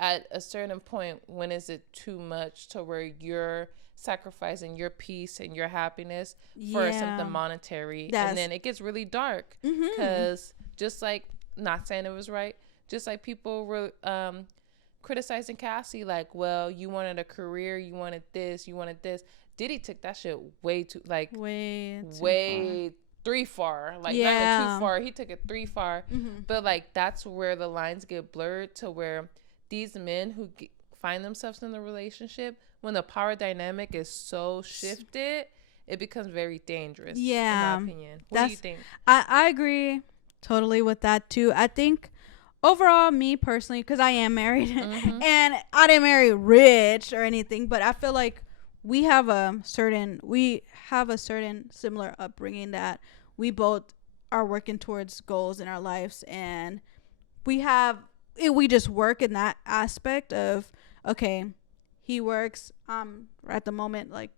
at a certain point, when is it too much to where you're sacrificing your peace and your happiness for something monetary? And then it gets really dark because just like, not saying it was right, just like people were criticizing Cassie, like, well, you wanted a career, you wanted this. Diddy took that shit way too far. Three far. Like, not even too far. He took it 3 far. But like, that's where the lines get blurred, to where these men who find themselves in the relationship, when the power dynamic is so shifted, it becomes very dangerous. Yeah, in my opinion. What do you think? I agree totally with that too. I think overall, me personally, because I am married and I didn't marry rich or anything, but I feel like we have a certain similar upbringing, that we both are working towards goals in our lives, and we just work in that aspect of, okay, he works, at the moment, like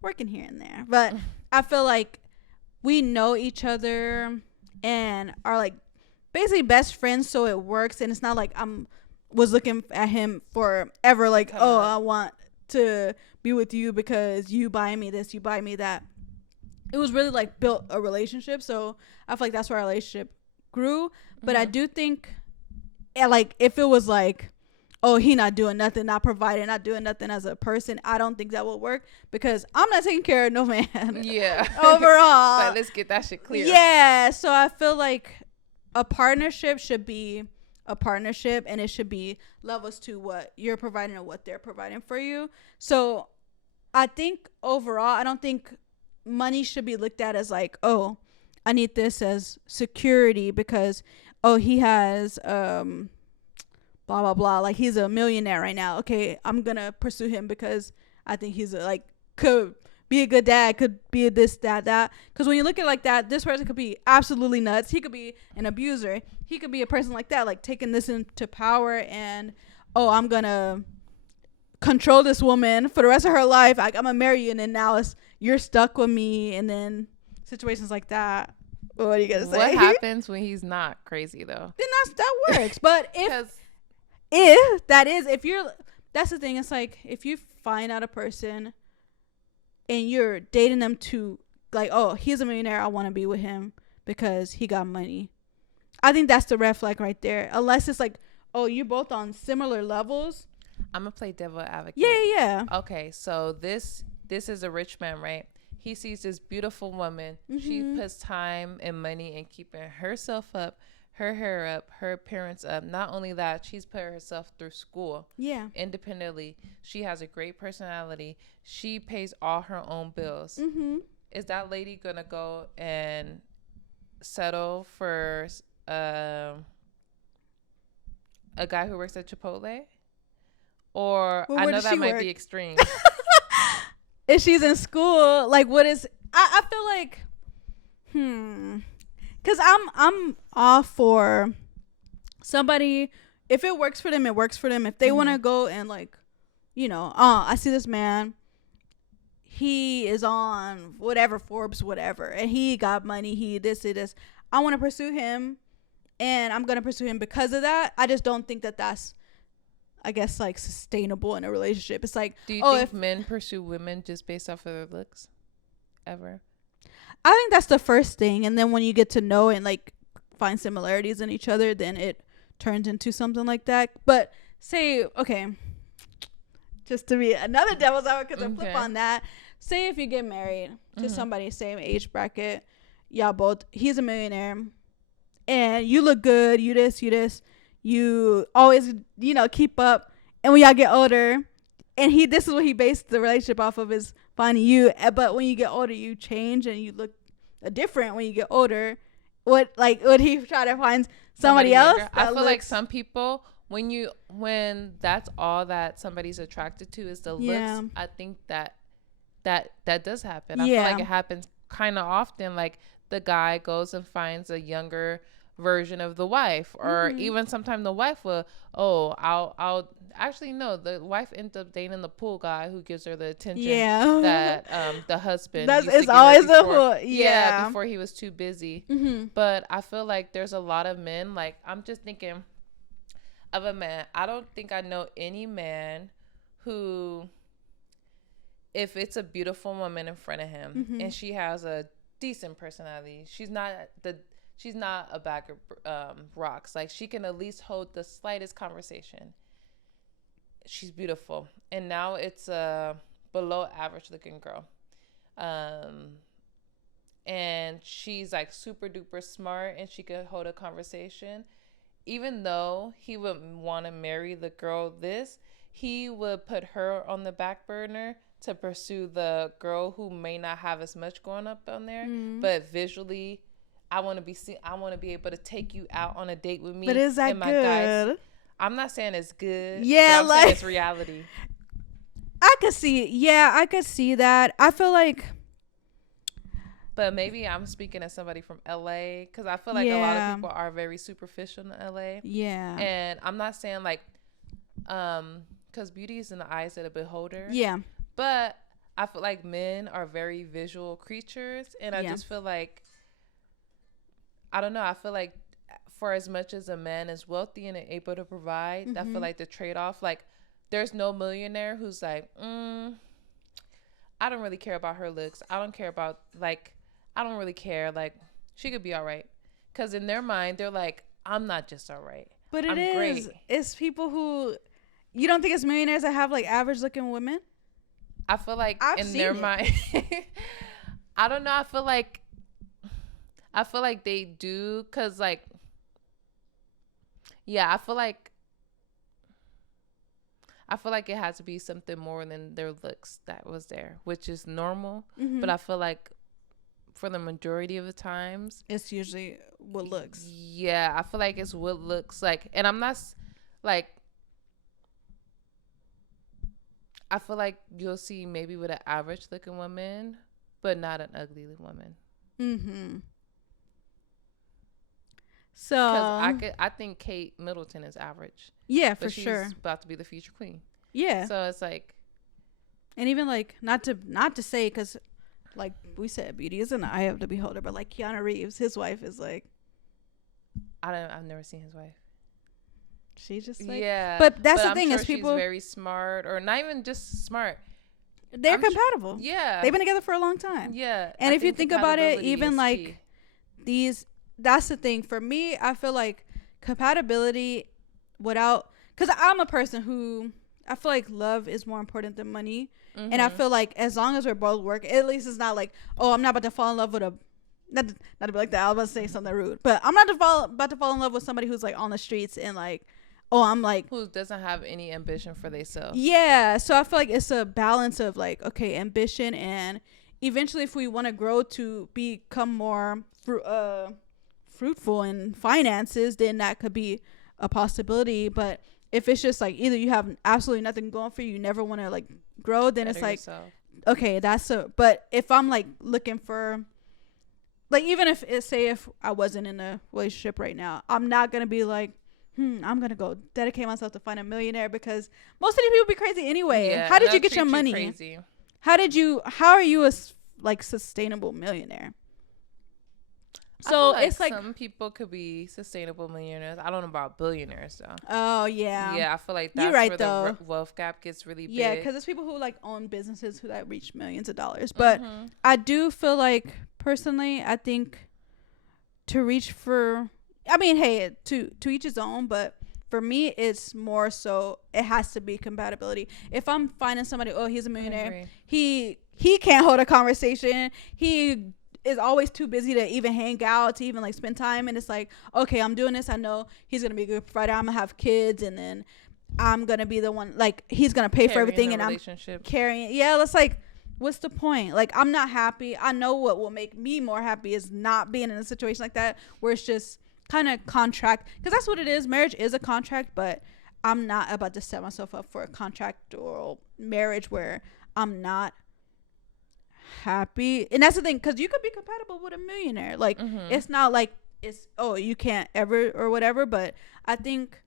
working here and there, but I feel like we know each other and are like basically best friends, so it works. And it's not like was looking at him forever, like, oh, I want to be with you because you buy me this, you buy me that. It was really like built a relationship, so I feel like that's where our relationship grew. But I do think, like, if it was like, oh, he not doing nothing, not providing, not doing nothing as a person, I don't think that will work, because I'm not taking care of no man. Yeah. Overall. Like, let's get that shit clear. Yeah. So I feel like a partnership should be a partnership, and it should be levels to what you're providing or what they're providing for you. So I think overall, I don't think money should be looked at as like, oh, I need this as security because, oh, he has blah blah blah, like he's a millionaire right now, okay, I'm gonna pursue him because I think he's could be a good dad, could be a this, that. Because when you look at it like that, this person could be absolutely nuts. He could be an abuser. He could be a person like that, like taking this into power and, oh, I'm gonna control this woman for the rest of her life. I'm gonna marry you, and then now you're stuck with me, and then situations like that. What are you gonna say? What happens when he's not crazy though? Then that works. But that's the thing. It's like, if you find out a person and you're dating them to, like, oh, he's a millionaire, I want to be with him because he got money, I think that's the red flag right there. Unless it's like, oh, you're both on similar levels. I'm gonna play devil advocate. Yeah. Okay, so this is a rich man, right? he sees this beautiful woman. She puts time and money in keeping herself up, her hair up, her appearance up. Not only that, she's put herself through school. Yeah. Independently. She has a great personality. She pays all her own bills. Is that lady gonna go and settle for a guy who works at Chipotle? Or I know that might be extreme. If she's in school, like, what is? I feel like, because I'm all for somebody. If it works for them, it works for them. If they want to go and, like, you know, I see this man. He is on whatever, Forbes, whatever, and he got money. He this. I want to pursue him, and I'm gonna pursue him because of that. I just don't think that that's, I guess, like, sustainable in a relationship. It's like, do you think if men pursue women just based off of their looks ever? I think that's the first thing, and then when you get to know and, like, find similarities in each other, then it turns into something like that. But say, okay, just to be another devil's advocate, because I flip on that. Say if you get married to somebody same age bracket, y'all both, he's a millionaire, and you look good, you this, you always, you know, keep up, and when y'all get older, and this is what he based the relationship off of, is finding you, but when you get older, you change and you look different when you get older. Would he try to find somebody else? I feel like some people, when that's all that somebody's attracted to is the looks, I think that does happen. I feel like it happens kind of often. Like, the guy goes and finds a younger version of the wife, or even sometimes the wife will, I'll actually, no, the wife ends up dating the pool guy who gives her the attention that the husband it's always the pool before he was too busy. But I feel like there's a lot of men, like, I'm just thinking of a man. I don't think I know any man who, if it's a beautiful woman in front of him and she has a decent personality, she's not a bag of rocks. Like, she can at least hold the slightest conversation. She's beautiful. And now it's a below average looking girl. And she's, like, super duper smart, and she could hold a conversation. Even though he would want to marry the girl he would put her on the back burner to pursue the girl who may not have as much going up on there. But visually, I want to be seen. I want to be able to take you out on a date with me. But is that good? Guys. I'm not saying it's good. Yeah, I'm saying it's reality. I could see that. I feel like, but maybe I'm speaking as somebody from LA, because I feel like a lot of people are very superficial in LA. Yeah. And I'm not saying, like, because beauty is in the eyes of the beholder. Yeah. But I feel like men are very visual creatures, and I just feel like, I don't know, I feel like for as much as a man is wealthy and able to provide, I feel like the trade-off, like, there's no millionaire who's like, I don't really care about her looks. I don't care about, like, I don't really care. Like, she could be all right. Because in their mind, they're like, I'm not just all right. But I'm great. It's people who, you don't think it's millionaires that have, like, average-looking women? I feel like in their mind, I don't know. I feel like they do, because, like, I feel like it has to be something more than their looks that was there, which is normal. But I feel like for the majority of the times, it's usually what looks. Yeah, I feel like it's what looks like. And I'm not, like, I feel like you'll see maybe with an average looking woman, but not an ugly woman. So, I think Kate Middleton is average. Yeah, for sure. She's about to be the future queen. Yeah. So it's like, and even, like, not to say, because, like we said, beauty is in the eye of the beholder, but, like, Keanu Reeves, his wife is like, I've never seen his wife. She just, like, but that's the thing, is she's people very smart, or not even just smart. They're compatible. Yeah, they've been together for a long time. Yeah, and if you think about it, even like these, that's the thing for me. I feel like compatibility without, because I'm a person who, I feel like love is more important than money. And I feel like as long as we're both working, at least it's not like, oh, I'm not about to fall in love with a, not to be like that, I was about to say something rude, but I'm not about to fall in love with somebody who's like on the streets and like, oh, I'm like, who doesn't have any ambition for themselves. Yeah. So I feel like it's a balance of like, okay, ambition, and eventually if we want to grow to become more fruitful in finances, then that could be a possibility. But if it's just like either you have absolutely nothing going for you, you never want to like grow, then it's like yourself. Okay, but if I'm like looking for, like, even if it's, say if I wasn't in a relationship right now, I'm not gonna be like, I'm gonna go dedicate myself to find a millionaire, because most of these people be crazy anyway. Yeah, how did you get your money? Crazy. How are you a like sustainable millionaire? So it's like some people could be sustainable millionaires. I don't know about billionaires though. Oh yeah. Yeah, I feel like that's where the wealth gap gets really big. Yeah, because there's people who like own businesses who like reach millions of dollars. But I do feel like personally, I think to reach for, I mean, hey, to each his own. But for me, it's more so it has to be compatibility. If I'm finding somebody, oh, he's a millionaire, he can't hold a conversation. He is always too busy to even hang out, to even like spend time, and it's like, okay, I'm doing this, I know he's gonna be a good provider, I'm gonna have kids, and then I'm gonna be the one, like, he's gonna pay for everything, and I'm carrying. Yeah, that's like, what's the point? Like, I'm not happy. I know what will make me more happy is not being in a situation like that where it's just kind of contract, because that's what it is. Marriage is a contract, but I'm not about to set myself up for a contractual marriage where I'm not happy. And that's the thing, because you could be compatible with a millionaire. Like, it's not like it's, oh, you can't ever or whatever. But I think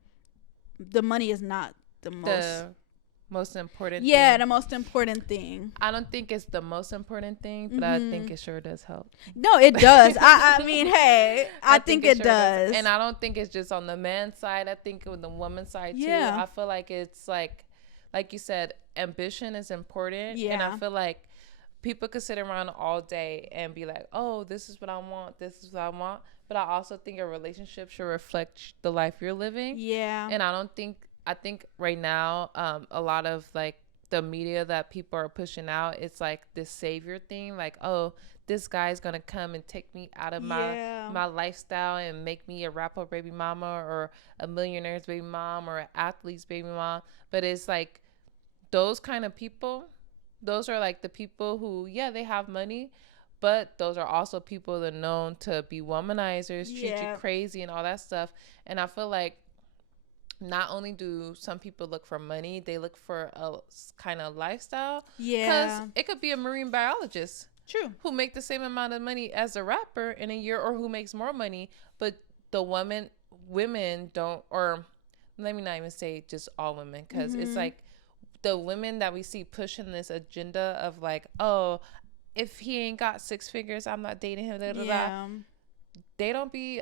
the money is not the most important thing. The most important thing. I don't think it's the most important thing, but I think it sure does help. No, it does. I mean, hey, I think it sure does. And I don't think it's just on the man's side. I think with the woman's side too. I feel like it's like you said, ambition is important. And I feel like people could sit around all day and be like, oh, this is what I want, this is what I want. But I also think a relationship should reflect the life you're living. Yeah. And I think right now, a lot of like the media that people are pushing out, it's like this savior thing. Like, oh, this guy's going to come and take me out of my lifestyle and make me a rapper baby mama or a millionaire's baby mom or an athlete's baby mom. But it's like those kind of people, those are like the people who, they have money, but those are also people that are known to be womanizers, treat you crazy and all that stuff. And I feel like not only do some people look for money, they look for a kind of lifestyle. Yeah. Because it could be a marine biologist. True. Who make the same amount of money as a rapper in a year, or who makes more money, but the women don't, or let me not even say just all women, because it's like, the women that we see pushing this agenda of like, oh, if he ain't got 6 figures, I'm not dating him. They don't be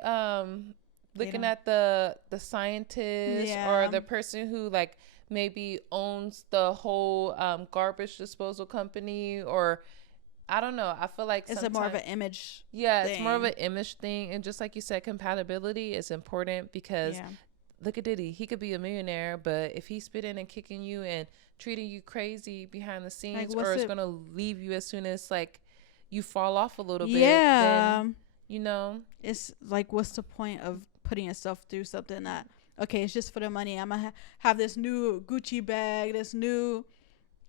looking at the scientist or the person who like maybe owns the whole garbage disposal company, or I don't know. I feel like it's more of an image. Yeah, thing. It's more of an image thing, and just like you said, compatibility is important because. Look at Diddy. He could be a millionaire, but if he's spitting and kicking you and treating you crazy behind the scenes, like, or is going to leave you as soon as like you fall off a little bit, then, it's like, what's the point of putting yourself through something that, okay, it's just for the money. I'm going to have this new Gucci bag, this new,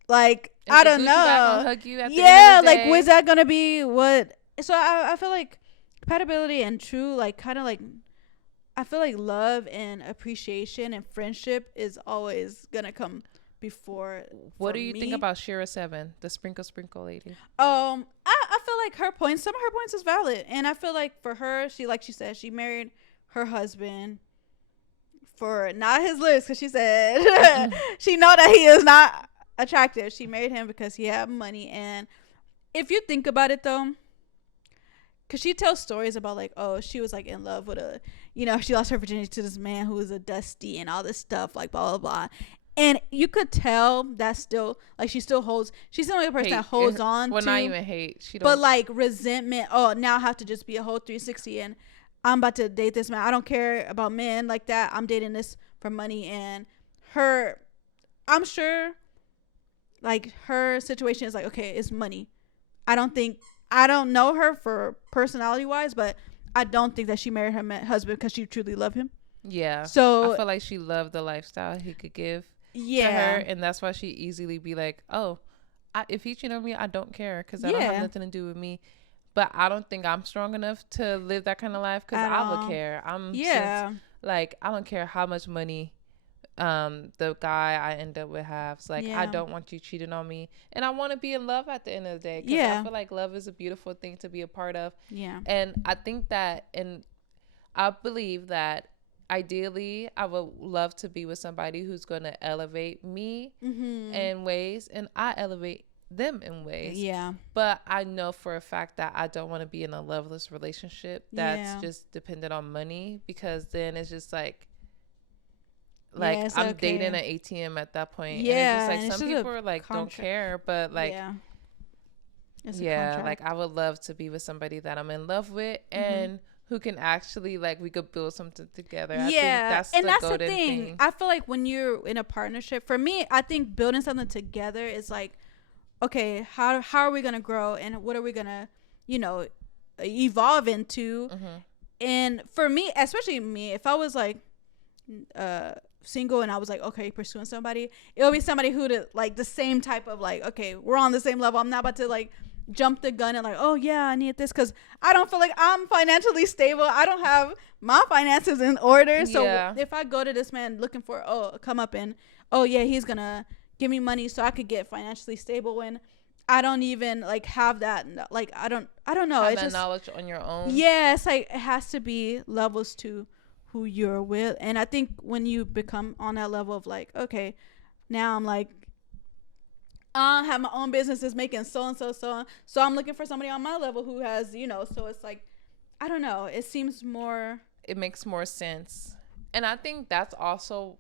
like, I don't Gucci know. Bag gonna hug you at the end of the day? Like, what's that going to be? What? So I feel like compatibility and true, like, kind of like, I feel like love and appreciation and friendship is always gonna come before. What do you think about Shira 7, the sprinkle lady? I feel like some of her points is valid, and I feel like for her, she said, she married her husband for not his looks, because she said she know that he is not attractive. She married him because he had money, and if you think about it though. Because she tells stories about like, oh, she was like in love with she lost her virginity to this man who was a dusty and all this stuff, like blah, blah, blah. And you could tell that still, like, she's the only person that holds on to. Well, not even hate. But like resentment. Oh, now I have to just be a whole 360 and I'm about to date this man. I don't care about men like that. I'm dating this for money. And her I'm sure like her situation is like, okay, it's money. I don't know her for personality wise, but I don't think that she married her husband because she truly loved him. Yeah. So I feel like she loved the lifestyle he could give to her, and that's why she easily be like, oh, if he cheated on me, I don't care because I don't have nothing to do with me. But I don't think I'm strong enough to live that kind of life because I would care. Like, I don't care how much money the guy I end up with has. Like, I don't want you cheating on me, and I want to be in love at the end of the day because I feel like love is a beautiful thing to be a part of. And I think that, and I believe that ideally I would love to be with somebody who's going to elevate me in ways, and I elevate them in ways. But I know for a fact that I don't want to be in a loveless relationship that's just dependent on money, because then it's just like I'm dating an ATM at that point. And it's just like some people are like don't care, but like like I would love to be with somebody that I'm in love with and who can actually, like, we could build something together. I think that's the thing. I feel like when you're in a partnership, for me, I think building something together is like, okay, how are we gonna grow and what are we gonna, evolve into? And for me, especially me, if I was like single and I was like, okay, pursuing somebody, it'll be somebody who like the same type of like, okay, we're on the same level. I'm not about to like jump the gun and like, oh yeah, I need this, because I don't feel like I'm financially stable. I don't have my finances in order. So if I go to this man looking for come up and he's gonna give me money so I could get financially stable, when I don't even like have that, like I don't know, have it's that just knowledge on your own. It's like it has to be levels to who you're with. And I think when you become on that level of like, okay, now I'm like, I have my own businesses making so and so I'm looking for somebody on my level who has, so it's like, I don't know, it makes more sense. And I think that's also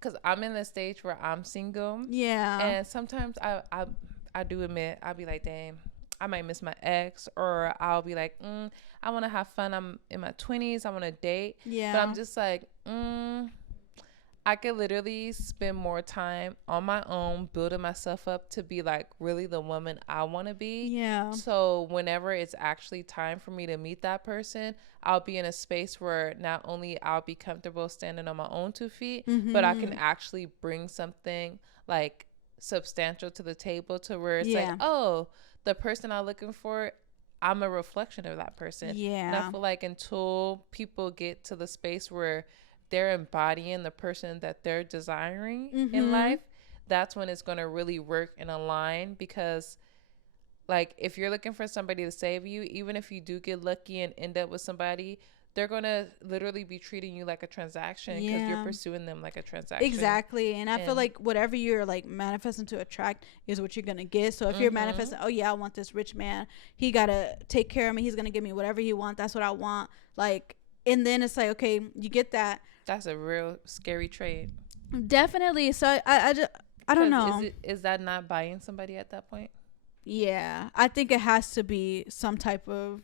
because I'm in the stage where I'm single, and sometimes I do admit, I'll be like, damn, I might miss my ex, or I'll be like, I want to have fun, I'm in my 20s, I want to date, but I'm just like, I could literally spend more time on my own, building myself up to be like really the woman I want to be. So whenever it's actually time for me to meet that person, I'll be in a space where not only I'll be comfortable standing on my own 2 feet, but I can actually bring something like substantial to the table, to where it's like, oh, the person I'm looking for, I'm a reflection of that person. And I feel like until people get to the space where they're embodying the person that they're desiring in life, that's when it's going to really work and align. Because like if you're looking for somebody to save you, even if you do get lucky and end up with somebody, they're going to literally be treating you like a transaction, because you're pursuing them like a transaction. Exactly. And I feel like whatever you're like manifesting to attract is what you're going to get. So if you're manifesting, oh yeah, I want this rich man, he got to take care of me, he's going to give me whatever he wants, that's what I want, like, and then it's like, okay, you get that. That's a real scary trait. Definitely. So I don't know. Is that not buying somebody at that point? Yeah, I think it has to be some type of.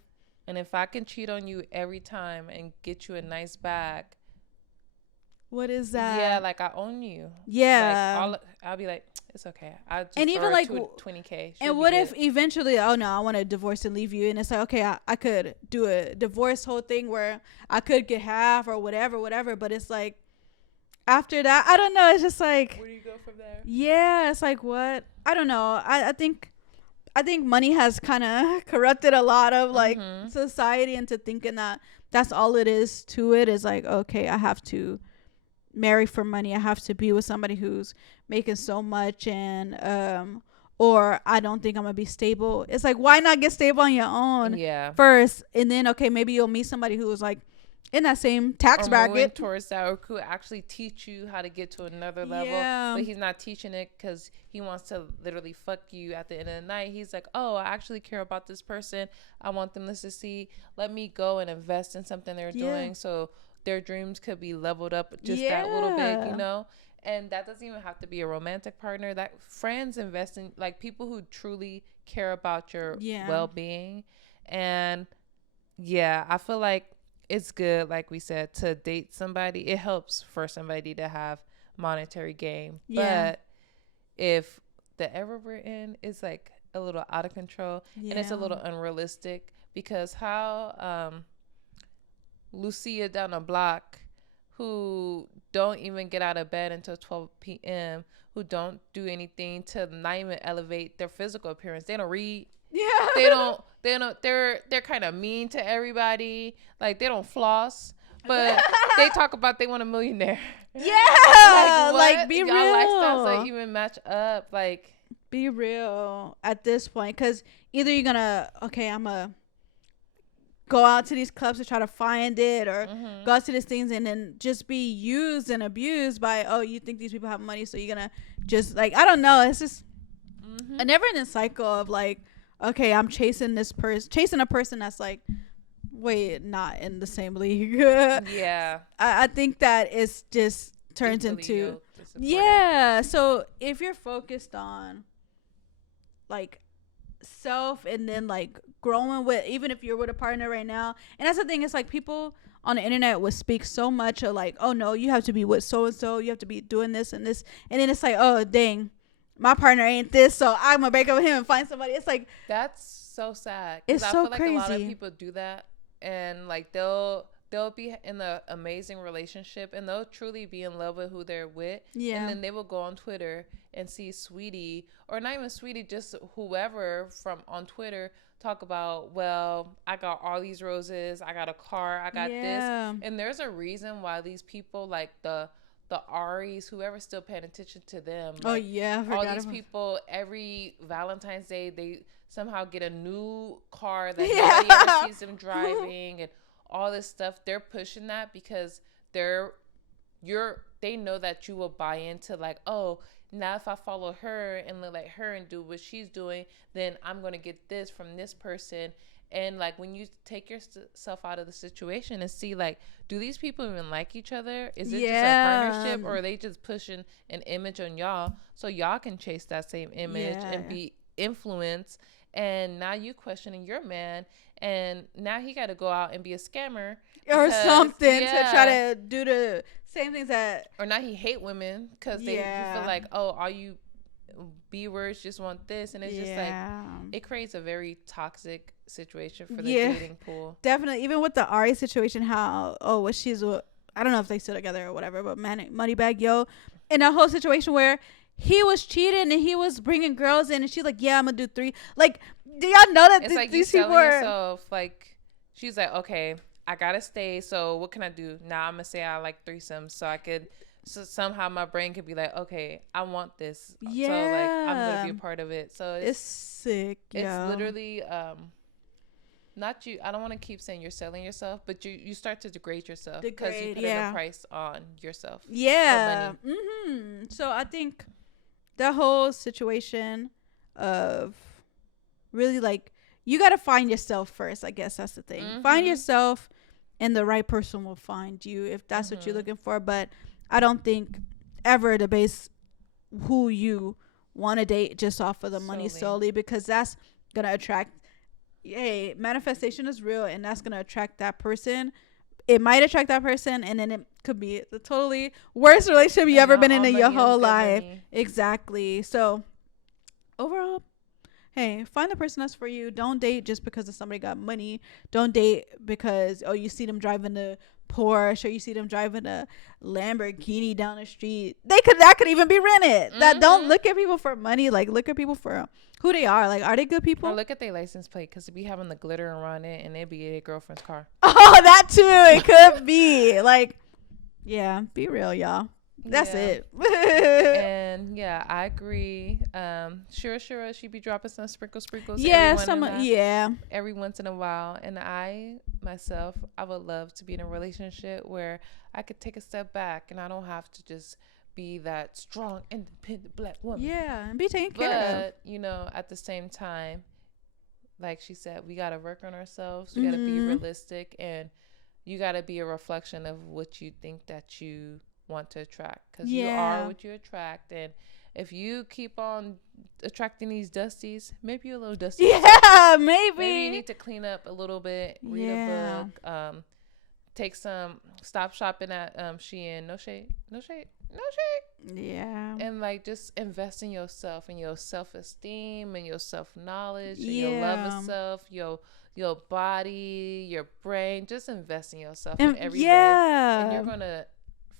And if I can cheat on you every time and get you a nice bag, what is that? Yeah, like I own you. Yeah, like I'll be like, it's okay. I just and even like 20K. And what if eventually, oh no, I want to divorce and leave you, and it's like, okay, I could do a divorce whole thing where I could get half or whatever, but it's like after that, I don't know. It's just like, where do you go from there? Yeah, it's like what? I don't know. I think money has kind of corrupted a lot of like society into thinking that that's all it is to it, is like, okay, I have to marry for money, I have to be with somebody who's making so much, and or I don't think I'm gonna be stable. It's like, why not get stable on your own first, and then okay, maybe you'll meet somebody who is like in that same tax bracket towards that, or could actually teach you how to get to another level. But he's not teaching it because he wants to literally fuck you at the end of the night. He's like, oh, I actually care about this person, I want them to succeed, let me go and invest in something they're doing, so their dreams could be leveled up just that little bit, And that doesn't even have to be a romantic partner. That friends invest in, like, people who truly care about your well-being. And I feel like it's good, like we said, to date somebody. It helps for somebody to have monetary gain. Yeah. But if the era we're in is like a little out of control and it's a little unrealistic, because how Lucia down the block, who don't even get out of bed until 12 p.m., who don't do anything to not even elevate their physical appearance. They don't read. Yeah. They're kind of mean to everybody. Like, they don't floss, but they talk about they want a millionaire. Yeah. Like be real. Y'all lifestyles don't even match up. Like, be real at this point. Because either you're gonna, I'm a go out to these clubs to try to find it, or go out to these things and then just be used and abused by, you think these people have money, so you're gonna just, like, I don't know. It's just a never-ending cycle of, like, okay, I'm chasing a person that's, like, wait, not in the same league. Yeah. I think that it's just turns into, so if you're focused on, like, self and then, like, growing with, even if you're with a partner right now, and that's the thing, it's like people on the internet would speak so much of, like, oh no, you have to be with so and so, you have to be doing this and this, and then it's like, oh dang, my partner ain't this, so I'm gonna break up with him and find somebody. It's like, that's so sad. It's so crazy. Like, a lot of people do that, and, like, they'll be in an amazing relationship and they'll truly be in love with who they're with. Yeah. And then they will go on Twitter and see Sweetie, or not even Sweetie, just whoever from on Twitter, talk about, well, I got all these roses, I got a car, I got this. And there's a reason why these people, like the Aries, whoever's still paying attention to them. Like, all these people, every Valentine's Day, they somehow get a new car that nobody ever sees them driving, and all this stuff. They're pushing that because they know that you will buy into, like, oh, now if I follow her and look like her and do what she's doing, then I'm going to get this from this person. And, like, when you take yourself out of the situation and see, like, do these people even like each other? Is it just a partnership, or are they just pushing an image on y'all so y'all can chase that same image and be influenced? And now you questioning your man, and now he got to go out and be a scammer or something to try to do the same things that, or now he hate women because they feel like, oh, all you B-words just want this, and it's just like, it creates a very toxic situation for the dating pool. Definitely. Even with the Ari situation, how I don't know if they still together or whatever, but Moneybag Yo, in that whole situation where he was cheating and he was bringing girls in, and she's like, I'm gonna do 3. Like, do y'all know that it's like these you people are yourself, like, she's like, okay, I gotta stay, so what can I do now? I'm gonna say I like threesomes, so I could, so somehow my brain could be like, okay, I want this, so, like, I'm gonna be a part of it. So it's sick. It's literally not you. I don't want to keep saying you're selling yourself, but you start to degrade yourself because you put in a price on yourself. Yeah. So I think the whole situation of really, like, you got to find yourself first. I guess that's the thing. Find yourself, and the right person will find you if that's what you're looking for. But I don't think ever to base who you want to date just off of the money solely, because that's going to attract, manifestation is real, and that's going to attract that person. It might attract that person, and then it could be the totally worst relationship you ever been in your whole life. Exactly. So overall, hey, find the person that's for you. Don't date just because somebody got money. Don't date because, you see them driving a Porsche, or you see them driving a Lamborghini down the street. That could even be rented. That don't look at people for money. Like, look at people for who they are. Like, are they good people? Or look at their license plate, because it be having the glitter around it, and it be their girlfriend's car. Oh, that too. It could be. Like, be real, y'all. That's it. And I agree. Sure, she be dropping some sprinkles. Every once in a while. And I myself, I would love to be in a relationship where I could take a step back, and I don't have to just be that strong, independent black woman. Yeah, and be taken care of. But at the same time, like she said, we gotta work on ourselves. We gotta be realistic, and you gotta be a reflection of what you think that you want to attract, because you are what you attract. And if you keep on attracting these dusties, maybe you're a little dusty. Maybe you need to clean up a little bit, read a book, stop shopping at Shein. No shade, No shade. Yeah. And like just invest in yourself and your self-esteem and your self-knowledge and your love of self, your body, your brain. Just invest in yourself in every way. And you're gonna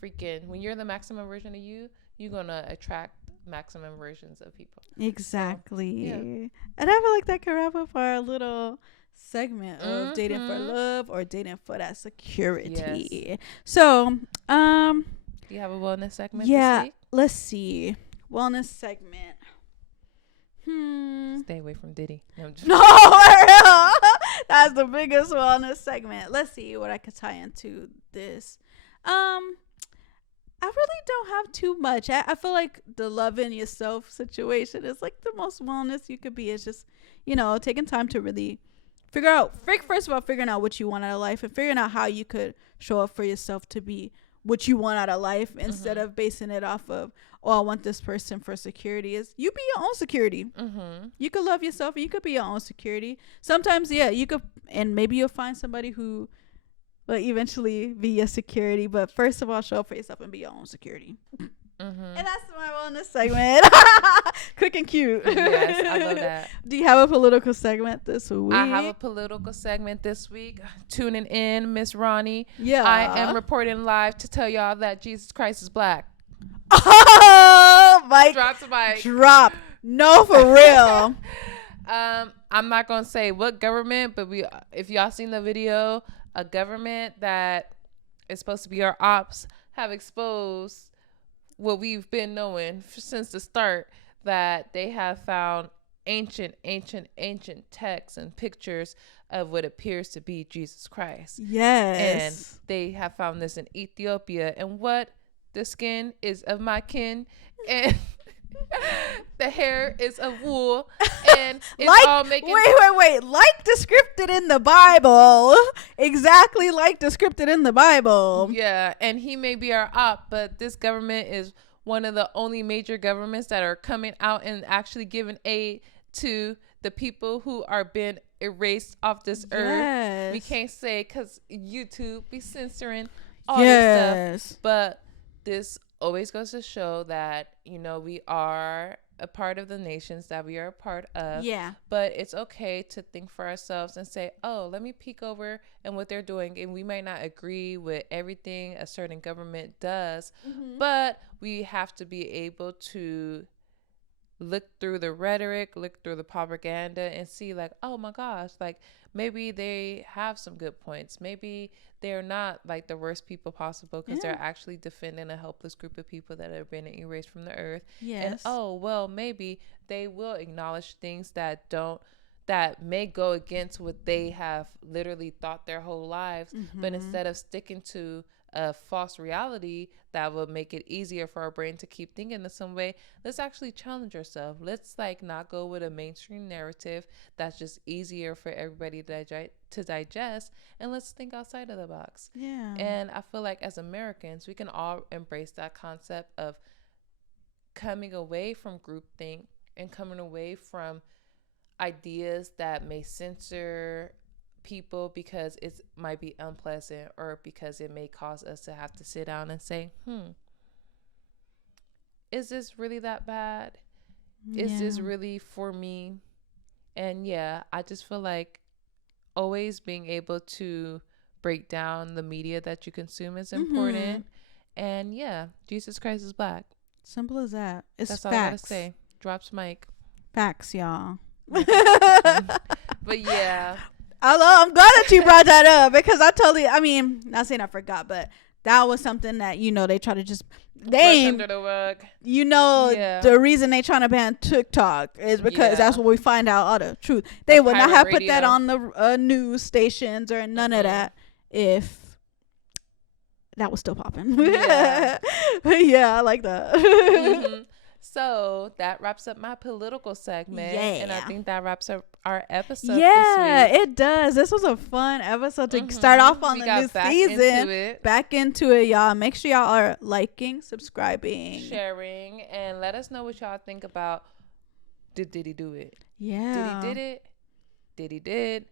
freaking, when you're the maximum version of you, you're gonna attract maximum versions of people. Exactly. So, yeah. And I feel like that could wrap up our little segment of dating for love or dating for that security. Yes. So, do you have a wellness segment this week? Let's see. Wellness segment. Stay away from Diddy. No, for real. That's the biggest wellness segment. Let's see what I could tie into this. I really don't have too much. I feel like the loving yourself situation is like the most wellness you could be. It's just, taking time to really first of all, figuring out what you want out of life and figuring out how you could show up for yourself to be what you want out of life instead of basing it off of, I want this person for security. Is you be your own security. You could love yourself and you could be your own security. Sometimes, you could, and maybe you'll find somebody who will eventually be your security. But first of all, show up for yourself and be your own security. And that's my wellness segment. Quick and cute. Yes, I love that. Do you have a political segment this week? I have a political segment this week. Tuning in, Miss Ronnie. Yeah. I am reporting live to tell y'all that Jesus Christ is black. Oh, Mike. Drop the mic. Drop. No, for real. I'm not going to say what government, but if y'all seen the video, a government that is supposed to be our ops have exposed what we've been knowing since the start, that they have found ancient texts and pictures of what appears to be Jesus Christ. Yes. And they have found this in Ethiopia. And what? The skin is of my kin. And the hair is of wool. And it's all making... Wait. Like described in the Bible. Exactly like described in the Bible. Yeah. And he may be our op, but this government is one of the only major governments that are coming out and actually giving aid to the people who are being erased off this earth. We can't say because YouTube be censoring all this stuff. But this always goes to show that, we are a part of the nations that we are a part of. Yeah. But it's okay to think for ourselves and say, let me peek over and what they're doing. And we might not agree with everything a certain government does, but we have to be able to look through the rhetoric, look through the propaganda and see like, oh my gosh, like maybe they have some good points. Maybe they're not like the worst people possible because they're actually defending a helpless group of people that have been erased from the earth. Yes. And maybe they will acknowledge things that may go against what they have literally thought their whole lives. But instead of sticking to a false reality that will make it easier for our brain to keep thinking in some way, let's actually challenge ourselves. Let's not go with a mainstream narrative that's just easier for everybody to digest, and let's think outside of the box. Yeah. And I feel like as Americans, we can all embrace that concept of coming away from groupthink and coming away from ideas that may censor people because it might be unpleasant or because it may cause us to have to sit down and say, is this really that bad? Is this really for me? And I just feel like always being able to break down the media that you consume is important. And Jesus Christ is black. Simple as that. That's facts. All I gotta say. Drops mic. Facts, y'all. But I'm glad that you brought that up because not saying I forgot, but that was something that, they try to just under the rug. The reason they trying to ban TikTok is because that's what we find out all the truth. They would not have put that on the news stations or none of that if that was still popping. I like that. So that wraps up my political segment. And I think that wraps up our episode this week. It does. This was a fun episode to start off on the new season. Back into it, y'all. Make sure y'all are liking, subscribing, sharing, and let us know what y'all think about Did Diddy do it? Yeah. Diddy did it? Diddy did.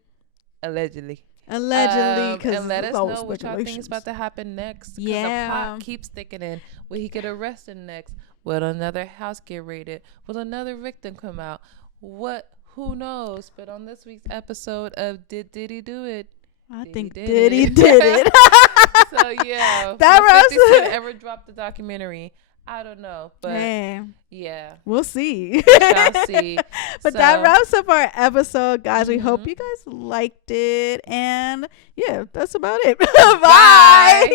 Allegedly. Allegedly, and let us know what y'all think is about to happen next. Yeah, the plot keeps thickening. Will he get arrested next? Will another house get raided? Will another victim come out? Who knows? But on this week's episode of Did Diddy Do It? I think Diddy did it. So yeah, that 50 Cent ever dropped the documentary? I don't know, but yeah, we'll see. We shall see. But that wraps up our episode, guys. We hope you guys liked it, and yeah, that's about it. Bye.